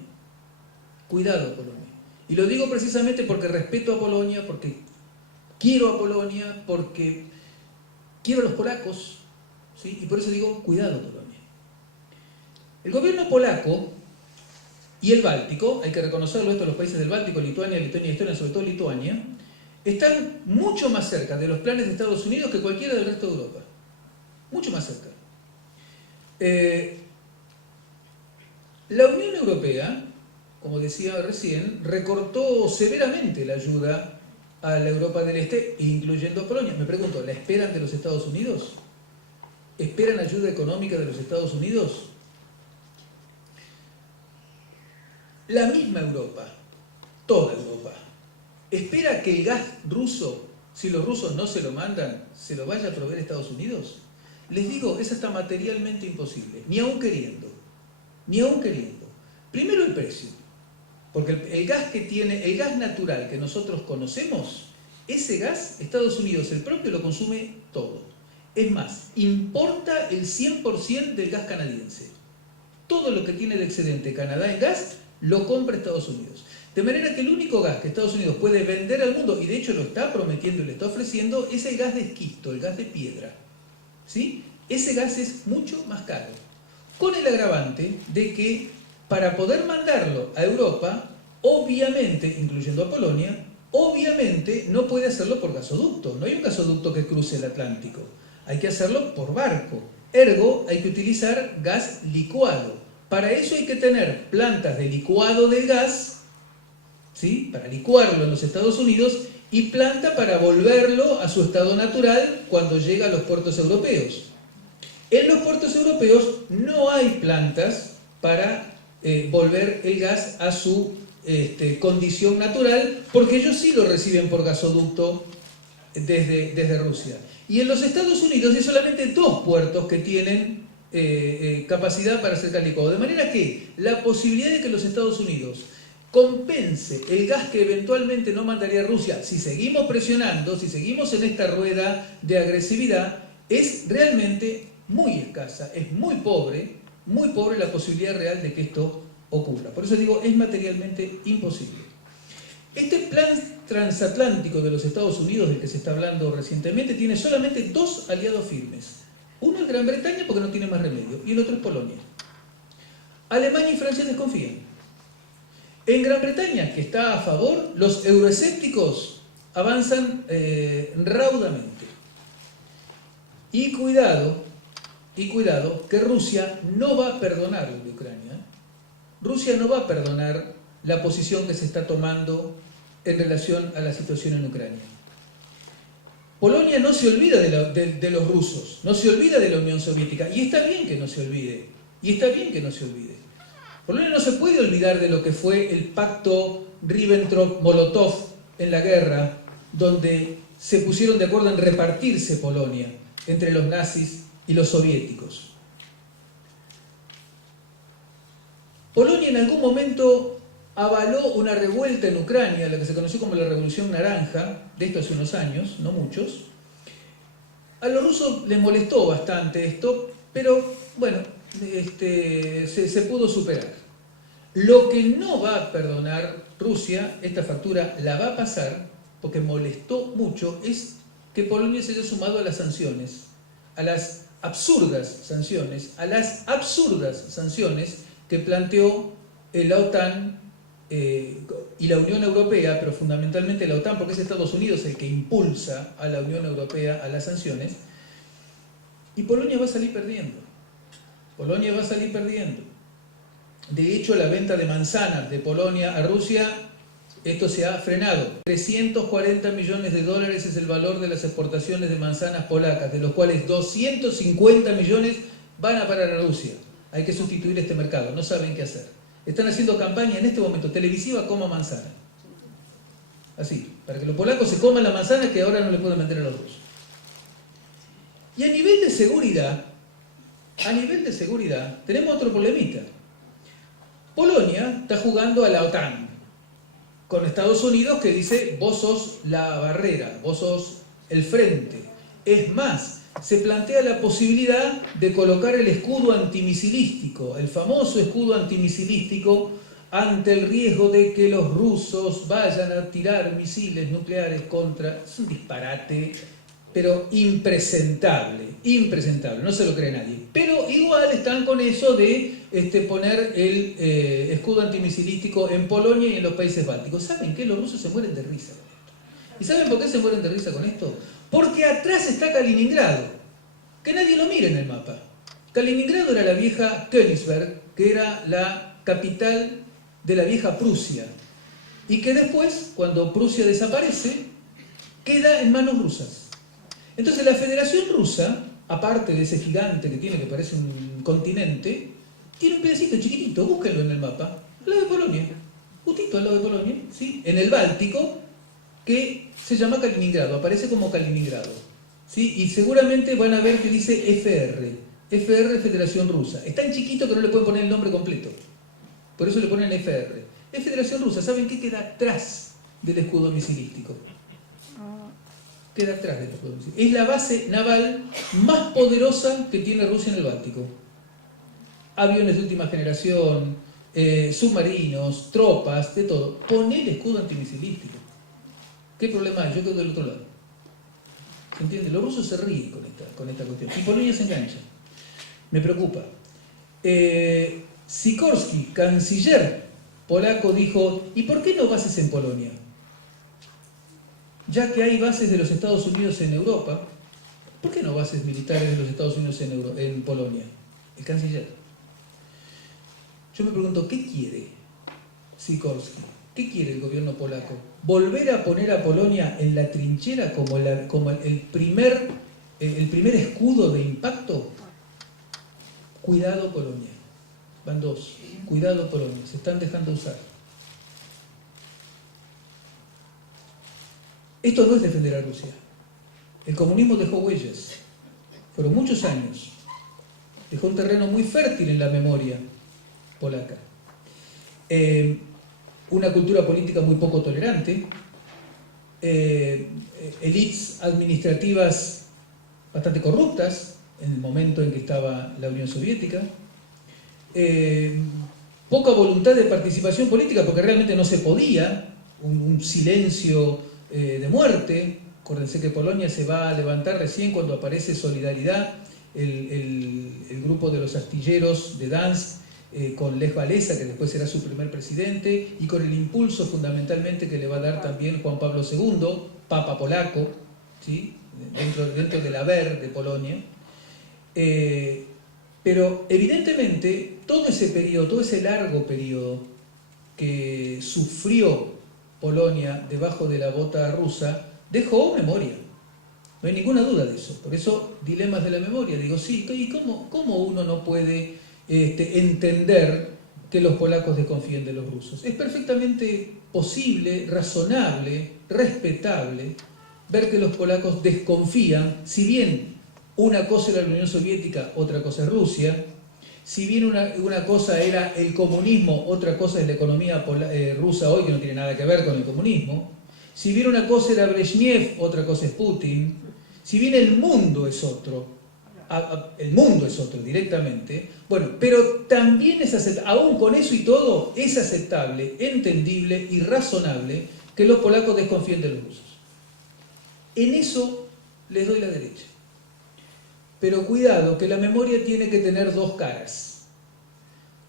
Cuidado Polonia. Y lo digo precisamente porque respeto a Polonia, porque quiero a Polonia, porque quiero a los polacos, ¿sí? Y por eso digo, cuidado Polonia. El gobierno polaco y el Báltico, hay que reconocerlo, esto, los países del Báltico, Lituania y Estonia, sobre todo Lituania, están mucho más cerca de los planes de Estados Unidos que cualquiera del resto de Europa. Mucho más cerca. La Unión Europea, como decía recién, recortó severamente la ayuda a la Europa del Este, incluyendo a Polonia. Me pregunto, ¿la esperan de los Estados Unidos? ¿Esperan ayuda económica de los Estados Unidos? La misma Europa, toda Europa, ¿espera que el gas ruso, si los rusos no se lo mandan, se lo vaya a proveer Estados Unidos? Les digo, es hasta materialmente imposible, ni aún queriendo. Ni aún queriendo. Primero el precio, porque el gas natural que nosotros conocemos, ese gas, Estados Unidos, el propio, lo consume todo. Es más, importa el 100% del gas canadiense. Todo lo que tiene de excedente Canadá en gas, lo compra Estados Unidos. De manera que el único gas que Estados Unidos puede vender al mundo, y de hecho lo está prometiendo y lo está ofreciendo, es el gas de esquisto, el gas de piedra. ¿Sí? Ese gas es mucho más caro, con el agravante de que para poder mandarlo a Europa, obviamente, incluyendo a Polonia, obviamente no puede hacerlo por gasoducto. No hay un gasoducto que cruce el Atlántico, hay que hacerlo por barco. Ergo, hay que utilizar gas licuado. Para eso hay que tener plantas de licuado del gas, ¿sí? Para licuarlo en los Estados Unidos, y planta para volverlo a su estado natural cuando llega a los puertos europeos. En los puertos europeos no hay plantas para volver el gas a su condición natural, porque ellos sí lo reciben por gasoducto desde Rusia. Y en los Estados Unidos hay solamente 2 puertos que tienen capacidad para hacer gas licuado. De manera que la posibilidad de que los Estados Unidos compense el gas que eventualmente no mandaría Rusia, si seguimos presionando, si seguimos en esta rueda de agresividad, es realmente muy escasa, es muy pobre la posibilidad real de que esto ocurra. Por eso digo, es materialmente imposible. Este plan transatlántico de los Estados Unidos, del que se está hablando recientemente, tiene solamente 2 aliados firmes. Uno es Gran Bretaña, porque no tiene más remedio, y el otro es Polonia. Alemania y Francia desconfían. En Gran Bretaña, que está a favor, los euroescépticos avanzan raudamente. Y cuidado, que Rusia no va a perdonar lo de Ucrania. Rusia no va a perdonar la posición que se está tomando en relación a la situación en Ucrania. Polonia no se olvida de los rusos, no se olvida de la Unión Soviética, y está bien que no se olvide, y está bien que no se olvide. Polonia no se puede olvidar de lo que fue el pacto Ribbentrop-Molotov en la guerra, donde se pusieron de acuerdo en repartirse Polonia entre los nazis y los soviéticos. Polonia en algún momento avaló una revuelta en Ucrania, la que se conoció como la Revolución Naranja, de esto hace unos años, no muchos. A los rusos les molestó bastante esto, pero bueno, se pudo superar. Lo que no va a perdonar Rusia, esta factura la va a pasar, porque molestó mucho, es que Polonia se haya sumado a las sanciones, a las absurdas sanciones que planteó la OTAN y la Unión Europea, pero fundamentalmente la OTAN, porque es Estados Unidos el que impulsa a la Unión Europea a las sanciones, y Polonia va a salir perdiendo. Polonia va a salir perdiendo. De hecho, la venta de manzanas de Polonia a Rusia, esto se ha frenado. 340 millones de dólares es el valor de las exportaciones de manzanas polacas, de los cuales 250 millones van a parar a Rusia. Hay que sustituir este mercado, no saben qué hacer. Están haciendo campaña en este momento televisiva, coma manzana. Así, para que los polacos se coman la manzana que ahora no le pueden vender a los rusos. Y a nivel de seguridad, tenemos otro problemita. Polonia está jugando a la OTAN, con Estados Unidos que dice, vos sos la barrera, vos sos el frente. Es más, se plantea la posibilidad de colocar el escudo antimisilístico, el famoso escudo antimisilístico, ante el riesgo de que los rusos vayan a tirar misiles nucleares contra... Es un disparate, pero impresentable, no se lo cree nadie. Pero igual están con eso de poner el escudo antimisilístico en Polonia y en los países bálticos. ¿Saben qué? Los rusos se mueren de risa con esto. ¿Y saben por qué se mueren de risa con esto? Porque atrás está Kaliningrado, que nadie lo mira en el mapa. Kaliningrado era la vieja Königsberg, que era la capital de la vieja Prusia, y que después, cuando Prusia desaparece, queda en manos rusas. Entonces la Federación Rusa, aparte de ese gigante que tiene, que parece un continente, tiene un pedacito chiquitito, búsquenlo en el mapa, al lado de Polonia, justito al lado de Polonia, ¿sí? En el Báltico, que se llama Kaliningrado, aparece como Kaliningrado, ¿sí? Y seguramente van a ver que dice FR Federación Rusa. Es tan chiquito que no le pueden poner el nombre completo, por eso le ponen FR. Es Federación Rusa. ¿Saben qué queda atrás del escudo misilístico? Queda atrás del escudo misilístico. Es la base naval más poderosa que tiene Rusia en el Báltico. Aviones de última generación, submarinos, tropas, de todo. Poné el escudo antimisilístico. ¿Qué problema hay? Yo quedo del otro lado. ¿Se entiende? Los rusos se ríen con esta cuestión. Y Polonia se engancha. Me preocupa. Sikorski, canciller polaco, dijo, ¿y por qué no bases en Polonia? Ya que hay bases de los Estados Unidos en Europa, ¿por qué no bases militares de los Estados Unidos en Polonia? El canciller. Yo me pregunto, ¿qué quiere Sikorski? ¿Qué quiere el gobierno polaco? ¿Volver a poner a Polonia en la trinchera como el primer escudo de impacto? Cuidado Polonia. Van dos. Cuidado Polonia. Se están dejando usar. Esto no es defender a Rusia. El comunismo dejó huellas. Fueron muchos años. Dejó un terreno muy fértil en la memoria polaca. Una cultura política muy poco tolerante, élites administrativas bastante corruptas en el momento en que estaba la Unión Soviética, poca voluntad de participación política porque realmente no se podía, un silencio de muerte. Acuérdense que Polonia se va a levantar recién cuando aparece Solidaridad, el grupo de los astilleros de Dansk, con Lech Walesa, que después será su primer presidente, y con el impulso fundamentalmente que le va a dar también Juan Pablo II, Papa polaco, ¿sí? dentro de la VER de Polonia. Pero evidentemente todo ese periodo, todo ese largo periodo que sufrió Polonia debajo de la bota rusa, dejó memoria. No hay ninguna duda de eso. Por eso, dilemas de la memoria. Digo, sí, ¿y cómo uno no puede entender que los polacos desconfíen de los rusos? Es perfectamente posible, razonable, respetable, ver que los polacos desconfían, si bien una cosa era la Unión Soviética, otra cosa es Rusia, si bien una cosa era el comunismo, otra cosa es la economía rusa hoy, que no tiene nada que ver con el comunismo, si bien una cosa era Brezhnev, otra cosa es Putin, si bien el mundo es otro directamente, bueno, pero también es aceptable, aún con eso y todo, es aceptable, entendible y razonable que los polacos desconfíen de los rusos. En eso les doy la derecha. Pero cuidado, que la memoria tiene que tener dos caras.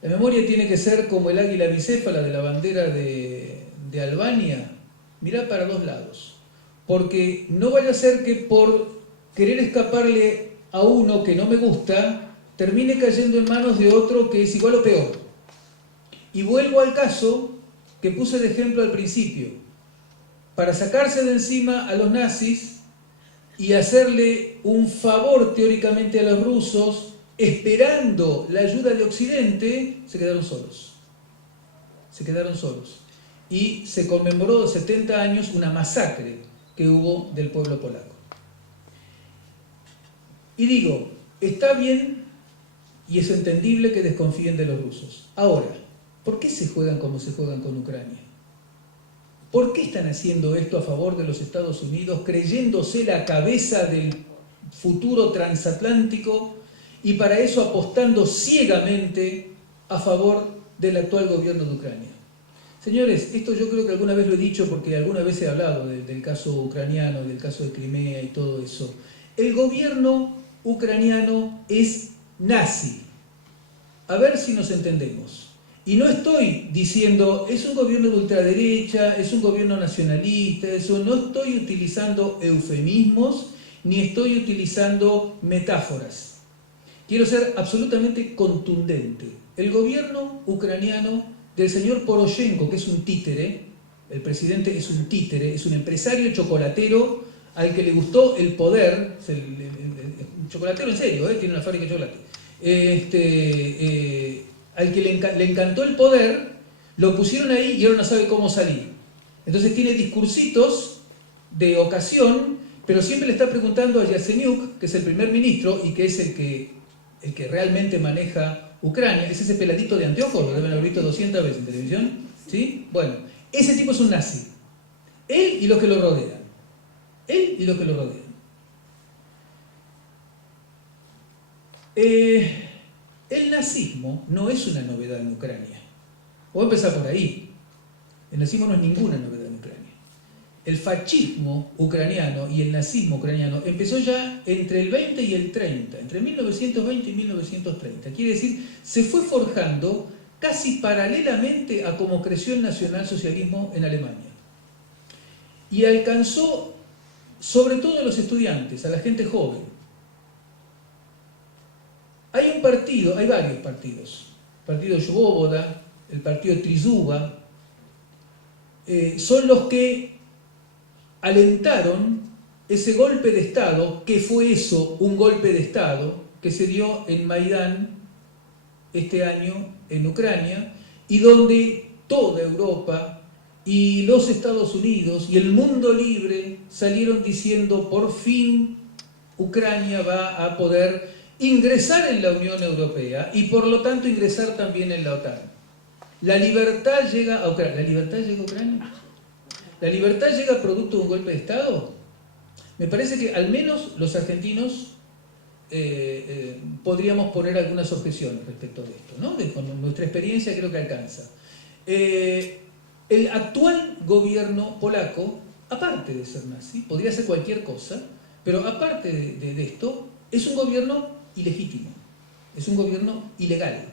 La memoria tiene que ser como el águila bicéfala de la bandera de Albania, mirá para dos lados. Porque no vaya a ser que por querer escaparle a uno que no me gusta, termine cayendo en manos de otro que es igual o peor. Y vuelvo al caso que puse de ejemplo al principio. Para sacarse de encima a los nazis y hacerle un favor teóricamente a los rusos, esperando la ayuda de Occidente, se quedaron solos. Se quedaron solos. Y se conmemoró 70 años una masacre que hubo del pueblo polaco. Y digo, está bien y es entendible que desconfíen de los rusos. Ahora, ¿por qué se juegan como se juegan con Ucrania? ¿Por qué están haciendo esto a favor de los Estados Unidos, creyéndose la cabeza del futuro transatlántico y para eso apostando ciegamente a favor del actual gobierno de Ucrania? Señores, esto yo creo que alguna vez lo he dicho porque alguna vez he hablado del caso ucraniano, del caso de Crimea y todo eso. El gobierno ucraniano es nazi. A ver si nos entendemos. Y no estoy diciendo, es un gobierno de ultraderecha, es un gobierno nacionalista, eso, no estoy utilizando eufemismos, ni estoy utilizando metáforas. Quiero ser absolutamente contundente. El gobierno ucraniano del señor Poroshenko, que es un títere, el presidente es un títere, es un empresario chocolatero al que le gustó el poder, un chocolatero en serio, tiene una fábrica de chocolate, al que le encantó el poder, lo pusieron ahí y ahora no sabe cómo salir. Entonces tiene discursitos de ocasión, pero siempre le está preguntando a Yatsenyuk, que es el primer ministro y que es el que realmente maneja Ucrania, es ese peladito de anteojos, lo deben haber visto 200 veces en televisión, ¿sí? Bueno, ese tipo es un nazi. Él y los que lo rodean. Él y los que lo rodean. El nazismo no es una novedad en Ucrania. Voy a empezar por ahí. El nazismo no es ninguna novedad en Ucrania. El fascismo ucraniano y el nazismo ucraniano empezó ya entre el 20 y el 30, entre 1920 y 1930. Quiere decir, se fue forjando casi paralelamente a cómo creció el nacionalsocialismo en Alemania. Y alcanzó, sobre todo a los estudiantes, a la gente joven. Hay un partido, hay varios partidos. El partido Svoboda, el partido Trizuba, son los que alentaron ese golpe de Estado, que fue eso, un golpe de Estado, que se dio en Maidán este año en Ucrania, y donde toda Europa y los Estados Unidos y el mundo libre salieron diciendo, por fin Ucrania va a poder ingresar en la Unión Europea y por lo tanto ingresar también en la OTAN. La libertad llega a Ucrania. ¿La libertad llega a Ucrania? ¿La libertad llega producto de un golpe de Estado? Me parece que al menos los argentinos podríamos poner algunas objeciones respecto de esto, ¿no? Con nuestra experiencia creo que alcanza. El actual gobierno polaco, aparte de ser nazi, podría ser cualquier cosa, pero aparte de esto, es un gobierno ilegítimo, es un gobierno ilegal,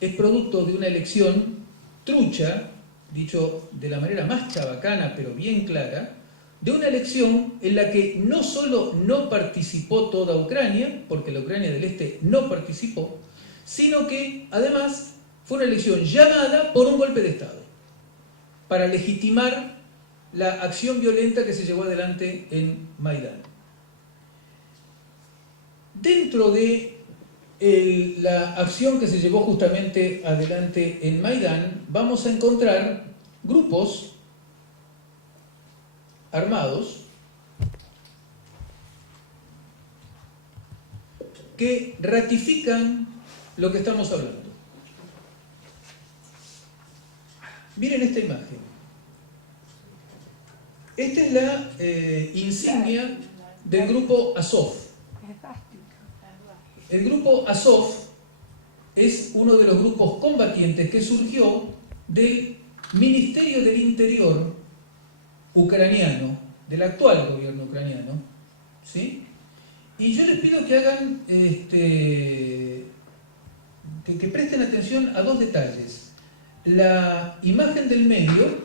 es producto de una elección trucha, dicho de la manera más chabacana pero bien clara, de una elección en la que no solo no participó toda Ucrania, porque la Ucrania del Este no participó, sino que además fue una elección llamada por un golpe de Estado, para legitimar la acción violenta que se llevó adelante en Maidán. dentro de la acción que se llevó justamente adelante en Maidán, vamos a encontrar grupos armados que ratifican lo que estamos hablando. Miren esta imagen. Esta es la insignia del grupo Azov. El grupo Azov es uno de los grupos combatientes que surgió del Ministerio del Interior ucraniano, del actual gobierno ucraniano, ¿sí? Y yo les pido que hagan, que presten atención a dos detalles. La imagen del medio,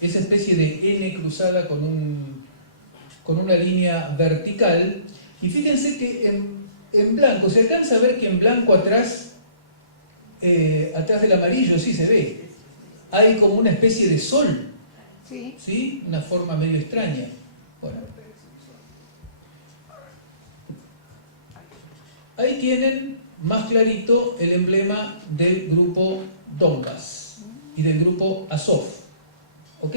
esa especie de N cruzada con una línea vertical, y fíjense que en blanco, se alcanza a ver que en blanco atrás del amarillo sí se ve, hay como una especie de sol, ¿sí? Una forma medio extraña. Bueno, ahí tienen más clarito el emblema del grupo Donbas y del grupo Azov. ¿Ok?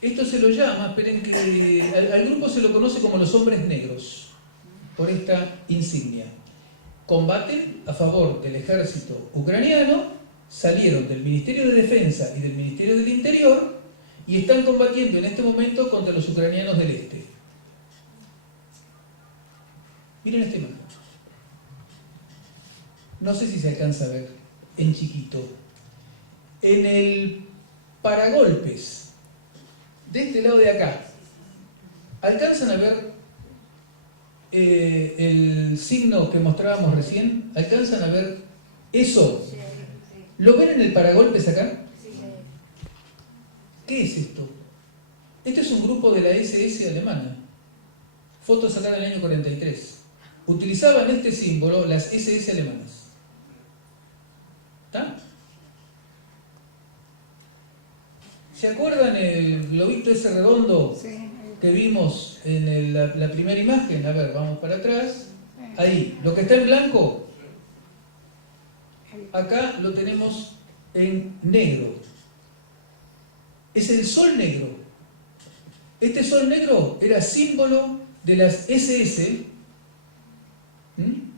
Esto se lo llama, esperen que al grupo se lo conoce como los hombres negros, por esta insignia. Combaten a favor del ejército ucraniano, salieron del Ministerio de Defensa y del Ministerio del Interior y están combatiendo en este momento contra los ucranianos del este. Miren esta imagen. No sé si se alcanza a ver en chiquito. En el paragolpes de este lado de acá, ¿alcanzan a ver el signo que mostrábamos recién? ¿Alcanzan a ver eso? ¿Lo ven en el paragolpes acá? ¿Qué es esto? Este es un grupo de la SS alemana. Foto sacada en el año 43. Utilizaban este símbolo las SS alemanas. ¿Está? ¿Se acuerdan el globito ese redondo que vimos en la primera imagen? A ver, vamos para atrás. Ahí, lo que está en blanco, acá lo tenemos en negro. Es el sol negro. Este sol negro era símbolo de las SS.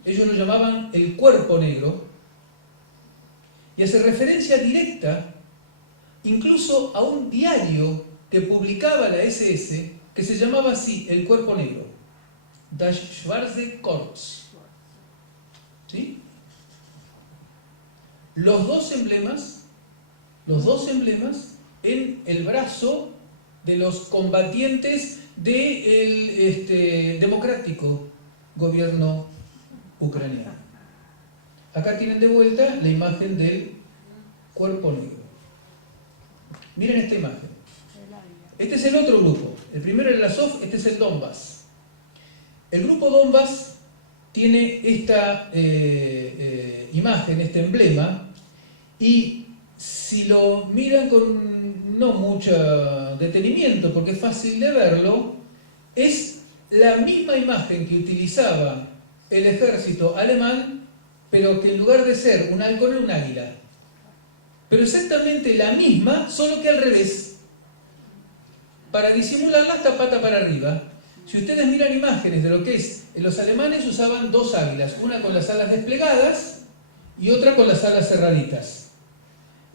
Ellos lo llamaban el cuerpo negro. Y hace referencia directa incluso a un diario que publicaba la SS, que se llamaba así, el cuerpo negro, Das Schwarze Korps. ¿Sí? Los dos emblemas en el brazo de los combatientes del democrático gobierno ucraniano. Acá tienen de vuelta la imagen del cuerpo negro. Miren esta imagen. Este es el otro grupo. El primero era el Azov, este es el Donbas. El grupo Donbas tiene esta imagen, este emblema, y si lo miran con no mucho detenimiento, porque es fácil de verlo, es la misma imagen que utilizaba el ejército alemán, pero que en lugar de ser un halcón era un águila. Pero exactamente la misma, solo que al revés. Para disimularla está pata para arriba. Si ustedes miran imágenes de lo que es, los alemanes usaban dos águilas, una con las alas desplegadas y otra con las alas cerraditas.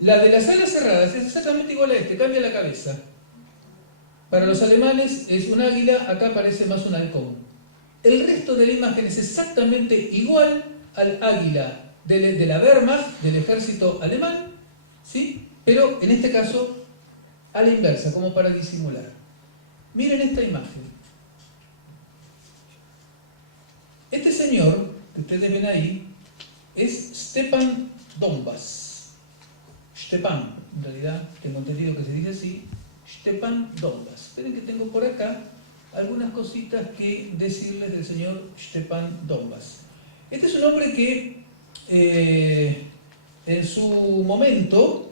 La de las alas cerradas es exactamente igual a este, cambia la cabeza. Para los alemanes es un águila, acá parece más un halcón. El resto de la imagen es exactamente igual al águila de la Wehrmacht, del ejército alemán, ¿sí? Pero en este caso a la inversa, como para disimular. Miren esta imagen. Este señor que ustedes ven ahí es Stepan Donbas. Stepan, en realidad tengo entendido que se dice así, Stepan Donbas. Esperen que tengo por acá algunas cositas que decirles del señor Stepan Donbas. Este es un hombre que en su momento,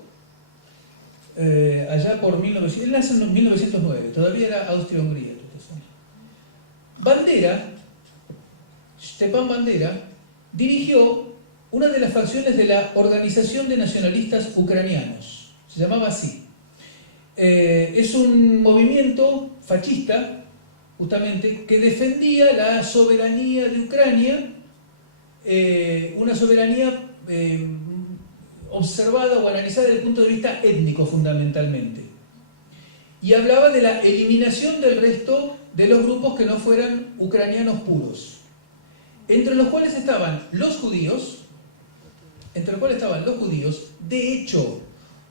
allá por 1900, él nace en 1909, todavía era Austria-Hungría. Bandera, Stepan Bandera, dirigió una de las facciones de la Organización de Nacionalistas Ucranianos. Se llamaba así. Es un movimiento fascista, justamente, que defendía la soberanía de Ucrania, una soberanía observada o analizada desde el punto de vista étnico fundamentalmente. Y hablaba de la eliminación del resto de los grupos que no fueran ucranianos puros, entre los cuales estaban los judíos. De hecho,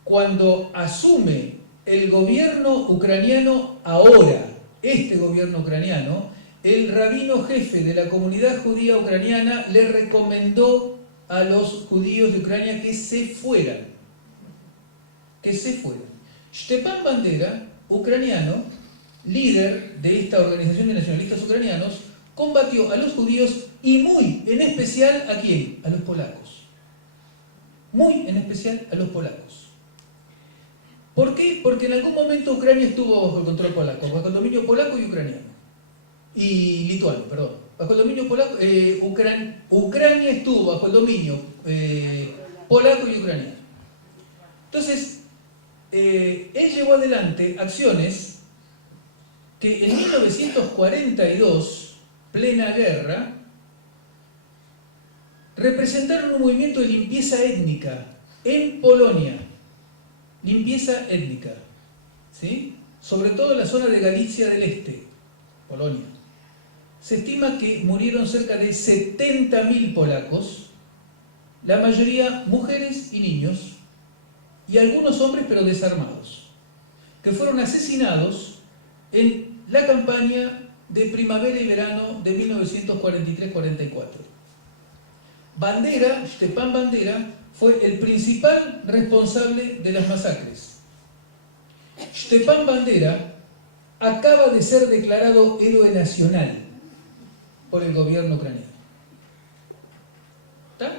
cuando asume el gobierno ucraniano ahora, este gobierno ucraniano, el rabino jefe de la comunidad judía ucraniana le recomendó a los judíos de Ucrania que se fueran. Stepan Bandera, ucraniano, líder de esta organización de nacionalistas ucranianos, combatió a los judíos y muy en especial ¿a quién? A los polacos. Muy en especial a los polacos. ¿Por qué? Porque en algún momento Ucrania estuvo bajo el control polaco, bajo el dominio polaco y ucraniano. Y lituano, perdón. Bajo el dominio polaco, Ucrania estuvo bajo el dominio polaco y ucraniano. Entonces, él llevó adelante acciones que en 1942, plena guerra, representaron un movimiento de limpieza étnica en Polonia. Limpieza étnica, ¿sí? Sobre todo en la zona de Galicia del Este, Polonia. Se estima que murieron cerca de 70.000 polacos, la mayoría mujeres y niños, y algunos hombres pero desarmados, que fueron asesinados en la campaña de primavera y verano de 1943-44. Stepan Bandera, fue el principal responsable de las masacres. Stepan Bandera acaba de ser declarado héroe nacional por el gobierno ucraniano. ¿Está?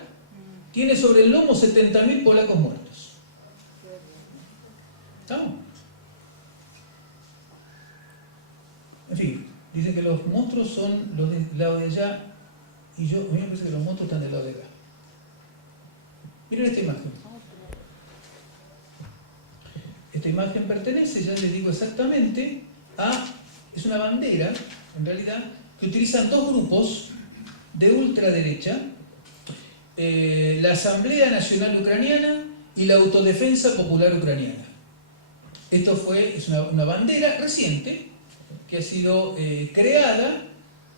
Tiene sobre el lomo 70.000 polacos muertos. ¿Estamos? En fin, dice que los monstruos son los del lado de allá y a mí me parece que los monstruos están del lado de acá. Miren esta imagen. Esta imagen pertenece, ya les digo exactamente, es una bandera, en realidad, que utilizan dos grupos de ultraderecha, la Asamblea Nacional Ucraniana y la Autodefensa Popular Ucraniana. Esto es una bandera reciente que ha sido creada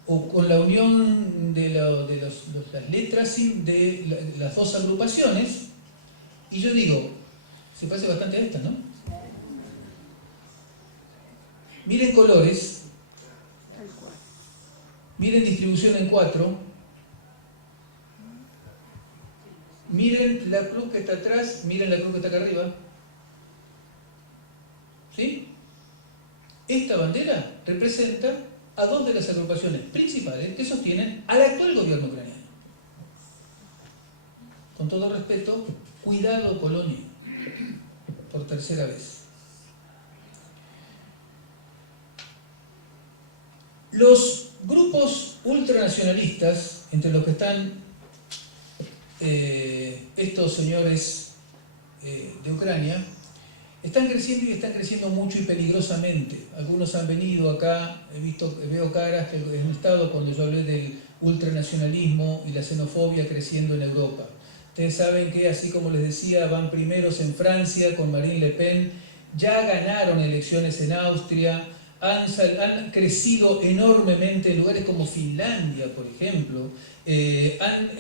con la unión de las letras de las dos agrupaciones, y yo digo, se parece bastante a esta, ¿no? Miren colores, miren distribución en 4, miren la cruz que está atrás, miren la cruz que está acá arriba. ¿Sí? Esta bandera representa a dos de las agrupaciones principales que sostienen al actual gobierno ucraniano. Con todo respeto, cuidado Polonia, por tercera vez. Los grupos ultranacionalistas, entre los que están estos señores de Ucrania, están creciendo y están creciendo mucho y peligrosamente. Algunos han venido acá, veo caras que han estado cuando yo hablé del ultranacionalismo y la xenofobia creciendo en Europa. Ustedes saben que, así como les decía, van primeros en Francia con Marine Le Pen, ya ganaron elecciones en Austria, han crecido enormemente en lugares como Finlandia, por ejemplo, han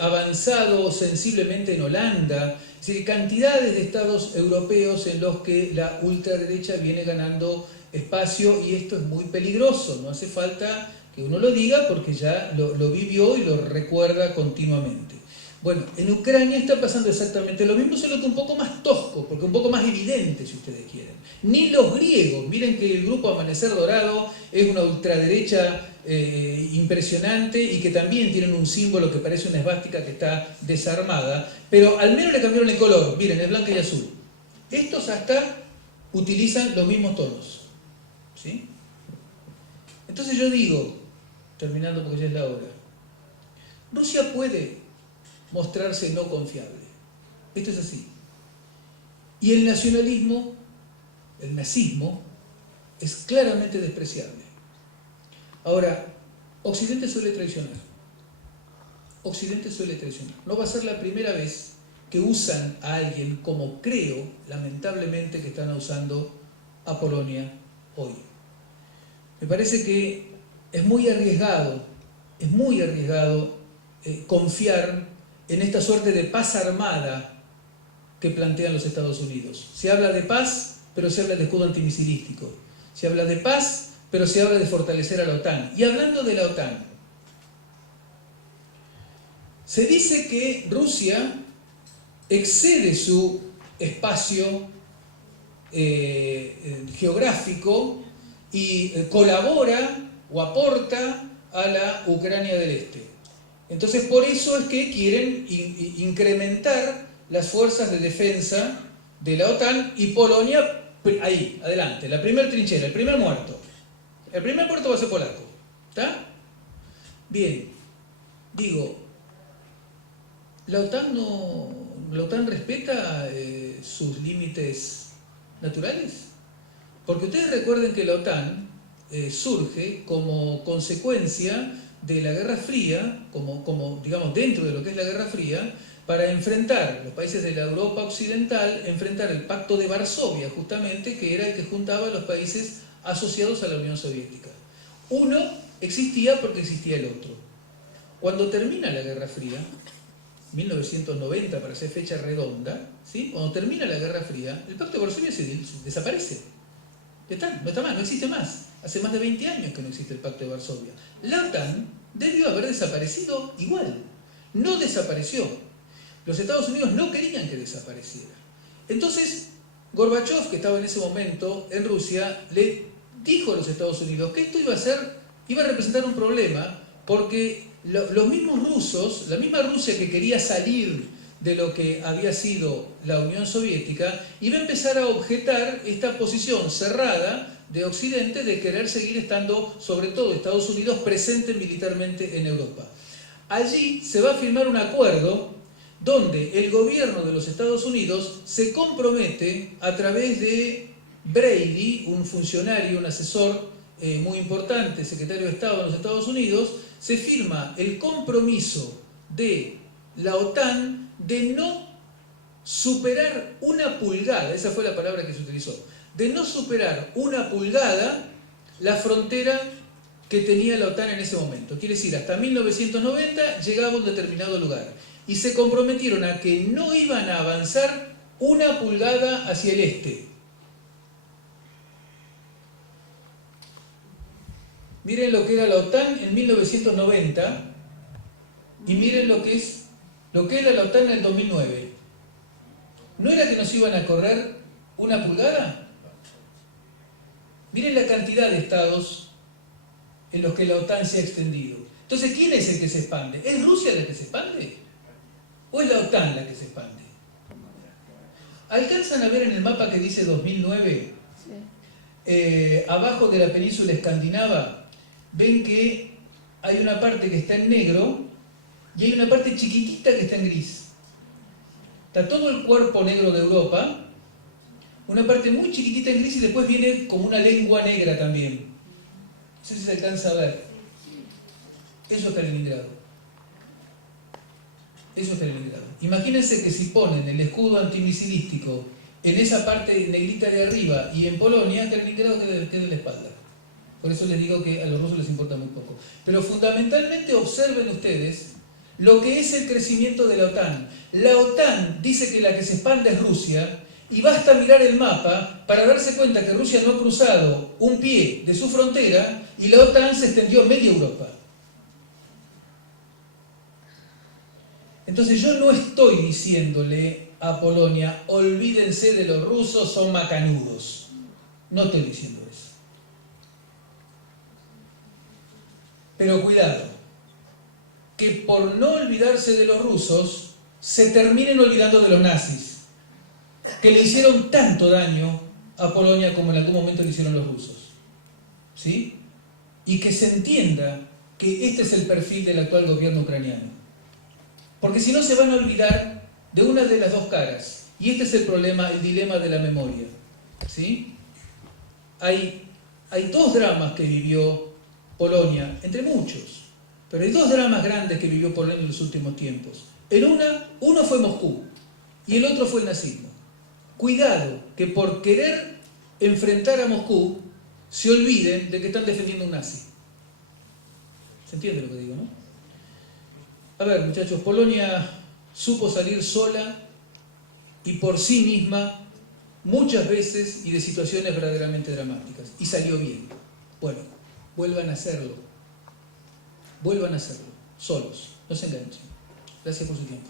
avanzado sensiblemente en Holanda. Es decir, cantidades de estados europeos en los que la ultraderecha viene ganando espacio, y esto es muy peligroso. No hace falta que uno lo diga porque ya lo vivió y lo recuerda continuamente. Bueno, en Ucrania está pasando exactamente lo mismo, solo que un poco más tosco, porque un poco más evidente, si ustedes quieren. Ni los griegos, miren que el grupo Amanecer Dorado es una ultraderecha impresionante, y que también tienen un símbolo que parece una esvástica que está desarmada, pero al menos le cambiaron el color, miren, es blanca y azul. Estos hasta utilizan los mismos tonos, ¿sí? Entonces yo digo, terminando porque ya es la hora, Rusia puede mostrarse no confiable. Esto es así. Y el nacionalismo, el nazismo, es claramente despreciable. Ahora, Occidente suele traicionar. Occidente suele traicionar. No va a ser la primera vez que usan a alguien como creo, lamentablemente, que están usando a Polonia hoy. Me parece que es muy arriesgado confiar en esta suerte de paz armada que plantean los Estados Unidos. Se habla de paz, pero se habla de escudo antimisilístico. Se habla de paz, pero se habla de fortalecer a la OTAN. Y hablando de la OTAN, se dice que Rusia excede su espacio geográfico y colabora o aporta a la Ucrania del Este. Entonces, por eso es que quieren incrementar las fuerzas de defensa de la OTAN y Polonia, ahí, adelante, la primera trinchera, el primer muerto. El primer muerto va a ser polaco. ¿Está? Bien, digo, la OTAN respeta sus límites naturales. Porque ustedes recuerden que la OTAN surge como consecuencia de la Guerra Fría, como digamos dentro de lo que es la Guerra Fría, para enfrentar los países de la Europa occidental, enfrentar el Pacto de Varsovia, justamente, que era el que juntaba a los países asociados a la Unión Soviética. Uno existía porque existía el otro. Cuando termina la Guerra Fría, 1990 para ser fecha redonda, ¿sí? Cuando termina la Guerra Fría, el Pacto de Varsovia desaparece. No está más, no existe más. Hace más de 20 años que no existe el Pacto de Varsovia. La OTAN debió haber desaparecido igual. No desapareció. Los Estados Unidos no querían que desapareciera. Entonces, Gorbachev, que estaba en ese momento en Rusia, le dijo a los Estados Unidos que esto iba a representar un problema, porque los mismos rusos, la misma Rusia que quería salir de lo que había sido la Unión Soviética, iba a empezar a objetar esta posición cerrada de Occidente de querer seguir estando, sobre todo Estados Unidos, presente militarmente en Europa. Allí se va a firmar un acuerdo donde el gobierno de los Estados Unidos se compromete a través de Brady, un funcionario, un asesor muy importante, secretario de Estado de los Estados Unidos, se firma el compromiso de la OTAN de no superar una pulgada, esa fue la palabra que se utilizó, de no superar una pulgada la frontera que tenía la OTAN en ese momento. Quiere decir, hasta 1990 llegaba a un determinado lugar. Y se comprometieron a que no iban a avanzar una pulgada hacia el este. Miren lo que era la OTAN en 1990 y miren lo que era la OTAN en el 2009. ¿No era que nos iban a correr una pulgada? Miren la cantidad de estados en los que la OTAN se ha extendido. Entonces, ¿quién es el que se expande? ¿Es Rusia la que se expande? ¿O es la OTAN la que se expande? ¿Alcanzan a ver en el mapa que dice 2009? Sí. Abajo de la península escandinava, ven que hay una parte que está en negro y hay una parte chiquitita que está en gris. Está todo el cuerpo negro de Europa, una parte muy chiquitita en gris y después viene como una lengua negra también. No sé si se alcanza a ver. Eso es Kaliningrado. Eso es Kaliningrado. Imagínense que si ponen el escudo antimisilístico en esa parte negrita de arriba y en Polonia, Kaliningrado queda en la espalda. Por eso les digo que a los rusos les importa muy poco. Pero fundamentalmente observen ustedes lo que es el crecimiento de la OTAN. La OTAN dice que la que se expande es Rusia y basta mirar el mapa para darse cuenta que Rusia no ha cruzado un pie de su frontera y la OTAN se extendió a media Europa. Entonces yo no estoy diciéndole a Polonia, olvídense de los rusos, son macanudos. No estoy diciendo eso. Pero cuidado, que por no olvidarse de los rusos, se terminen olvidando de los nazis, que le hicieron tanto daño a Polonia como en algún momento le hicieron los rusos. ¿Sí? Y que se entienda que este es el perfil del actual gobierno ucraniano. Porque si no se van a olvidar de una de las dos caras. Y este es el problema, el dilema de la memoria. ¿Sí? Hay dos dramas que vivió Polonia, entre muchos. Pero hay dos dramas grandes que vivió Polonia en los últimos tiempos. Uno fue Moscú y el otro fue el nazismo. Cuidado, que por querer enfrentar a Moscú se olviden de que están defendiendo a un nazi. ¿Se entiende lo que digo, no? A ver, muchachos, Polonia supo salir sola y por sí misma muchas veces y de situaciones verdaderamente dramáticas. Y salió bien. Bueno, vuelvan a hacerlo. Vuelvan a hacerlo. Solos. No se enganchen. Gracias por su tiempo.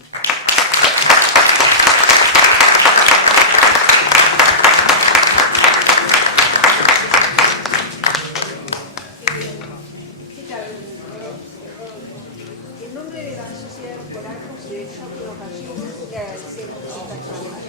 En nombre de la Sociedad Polacos de esta ocasión le agradecemos esta charla.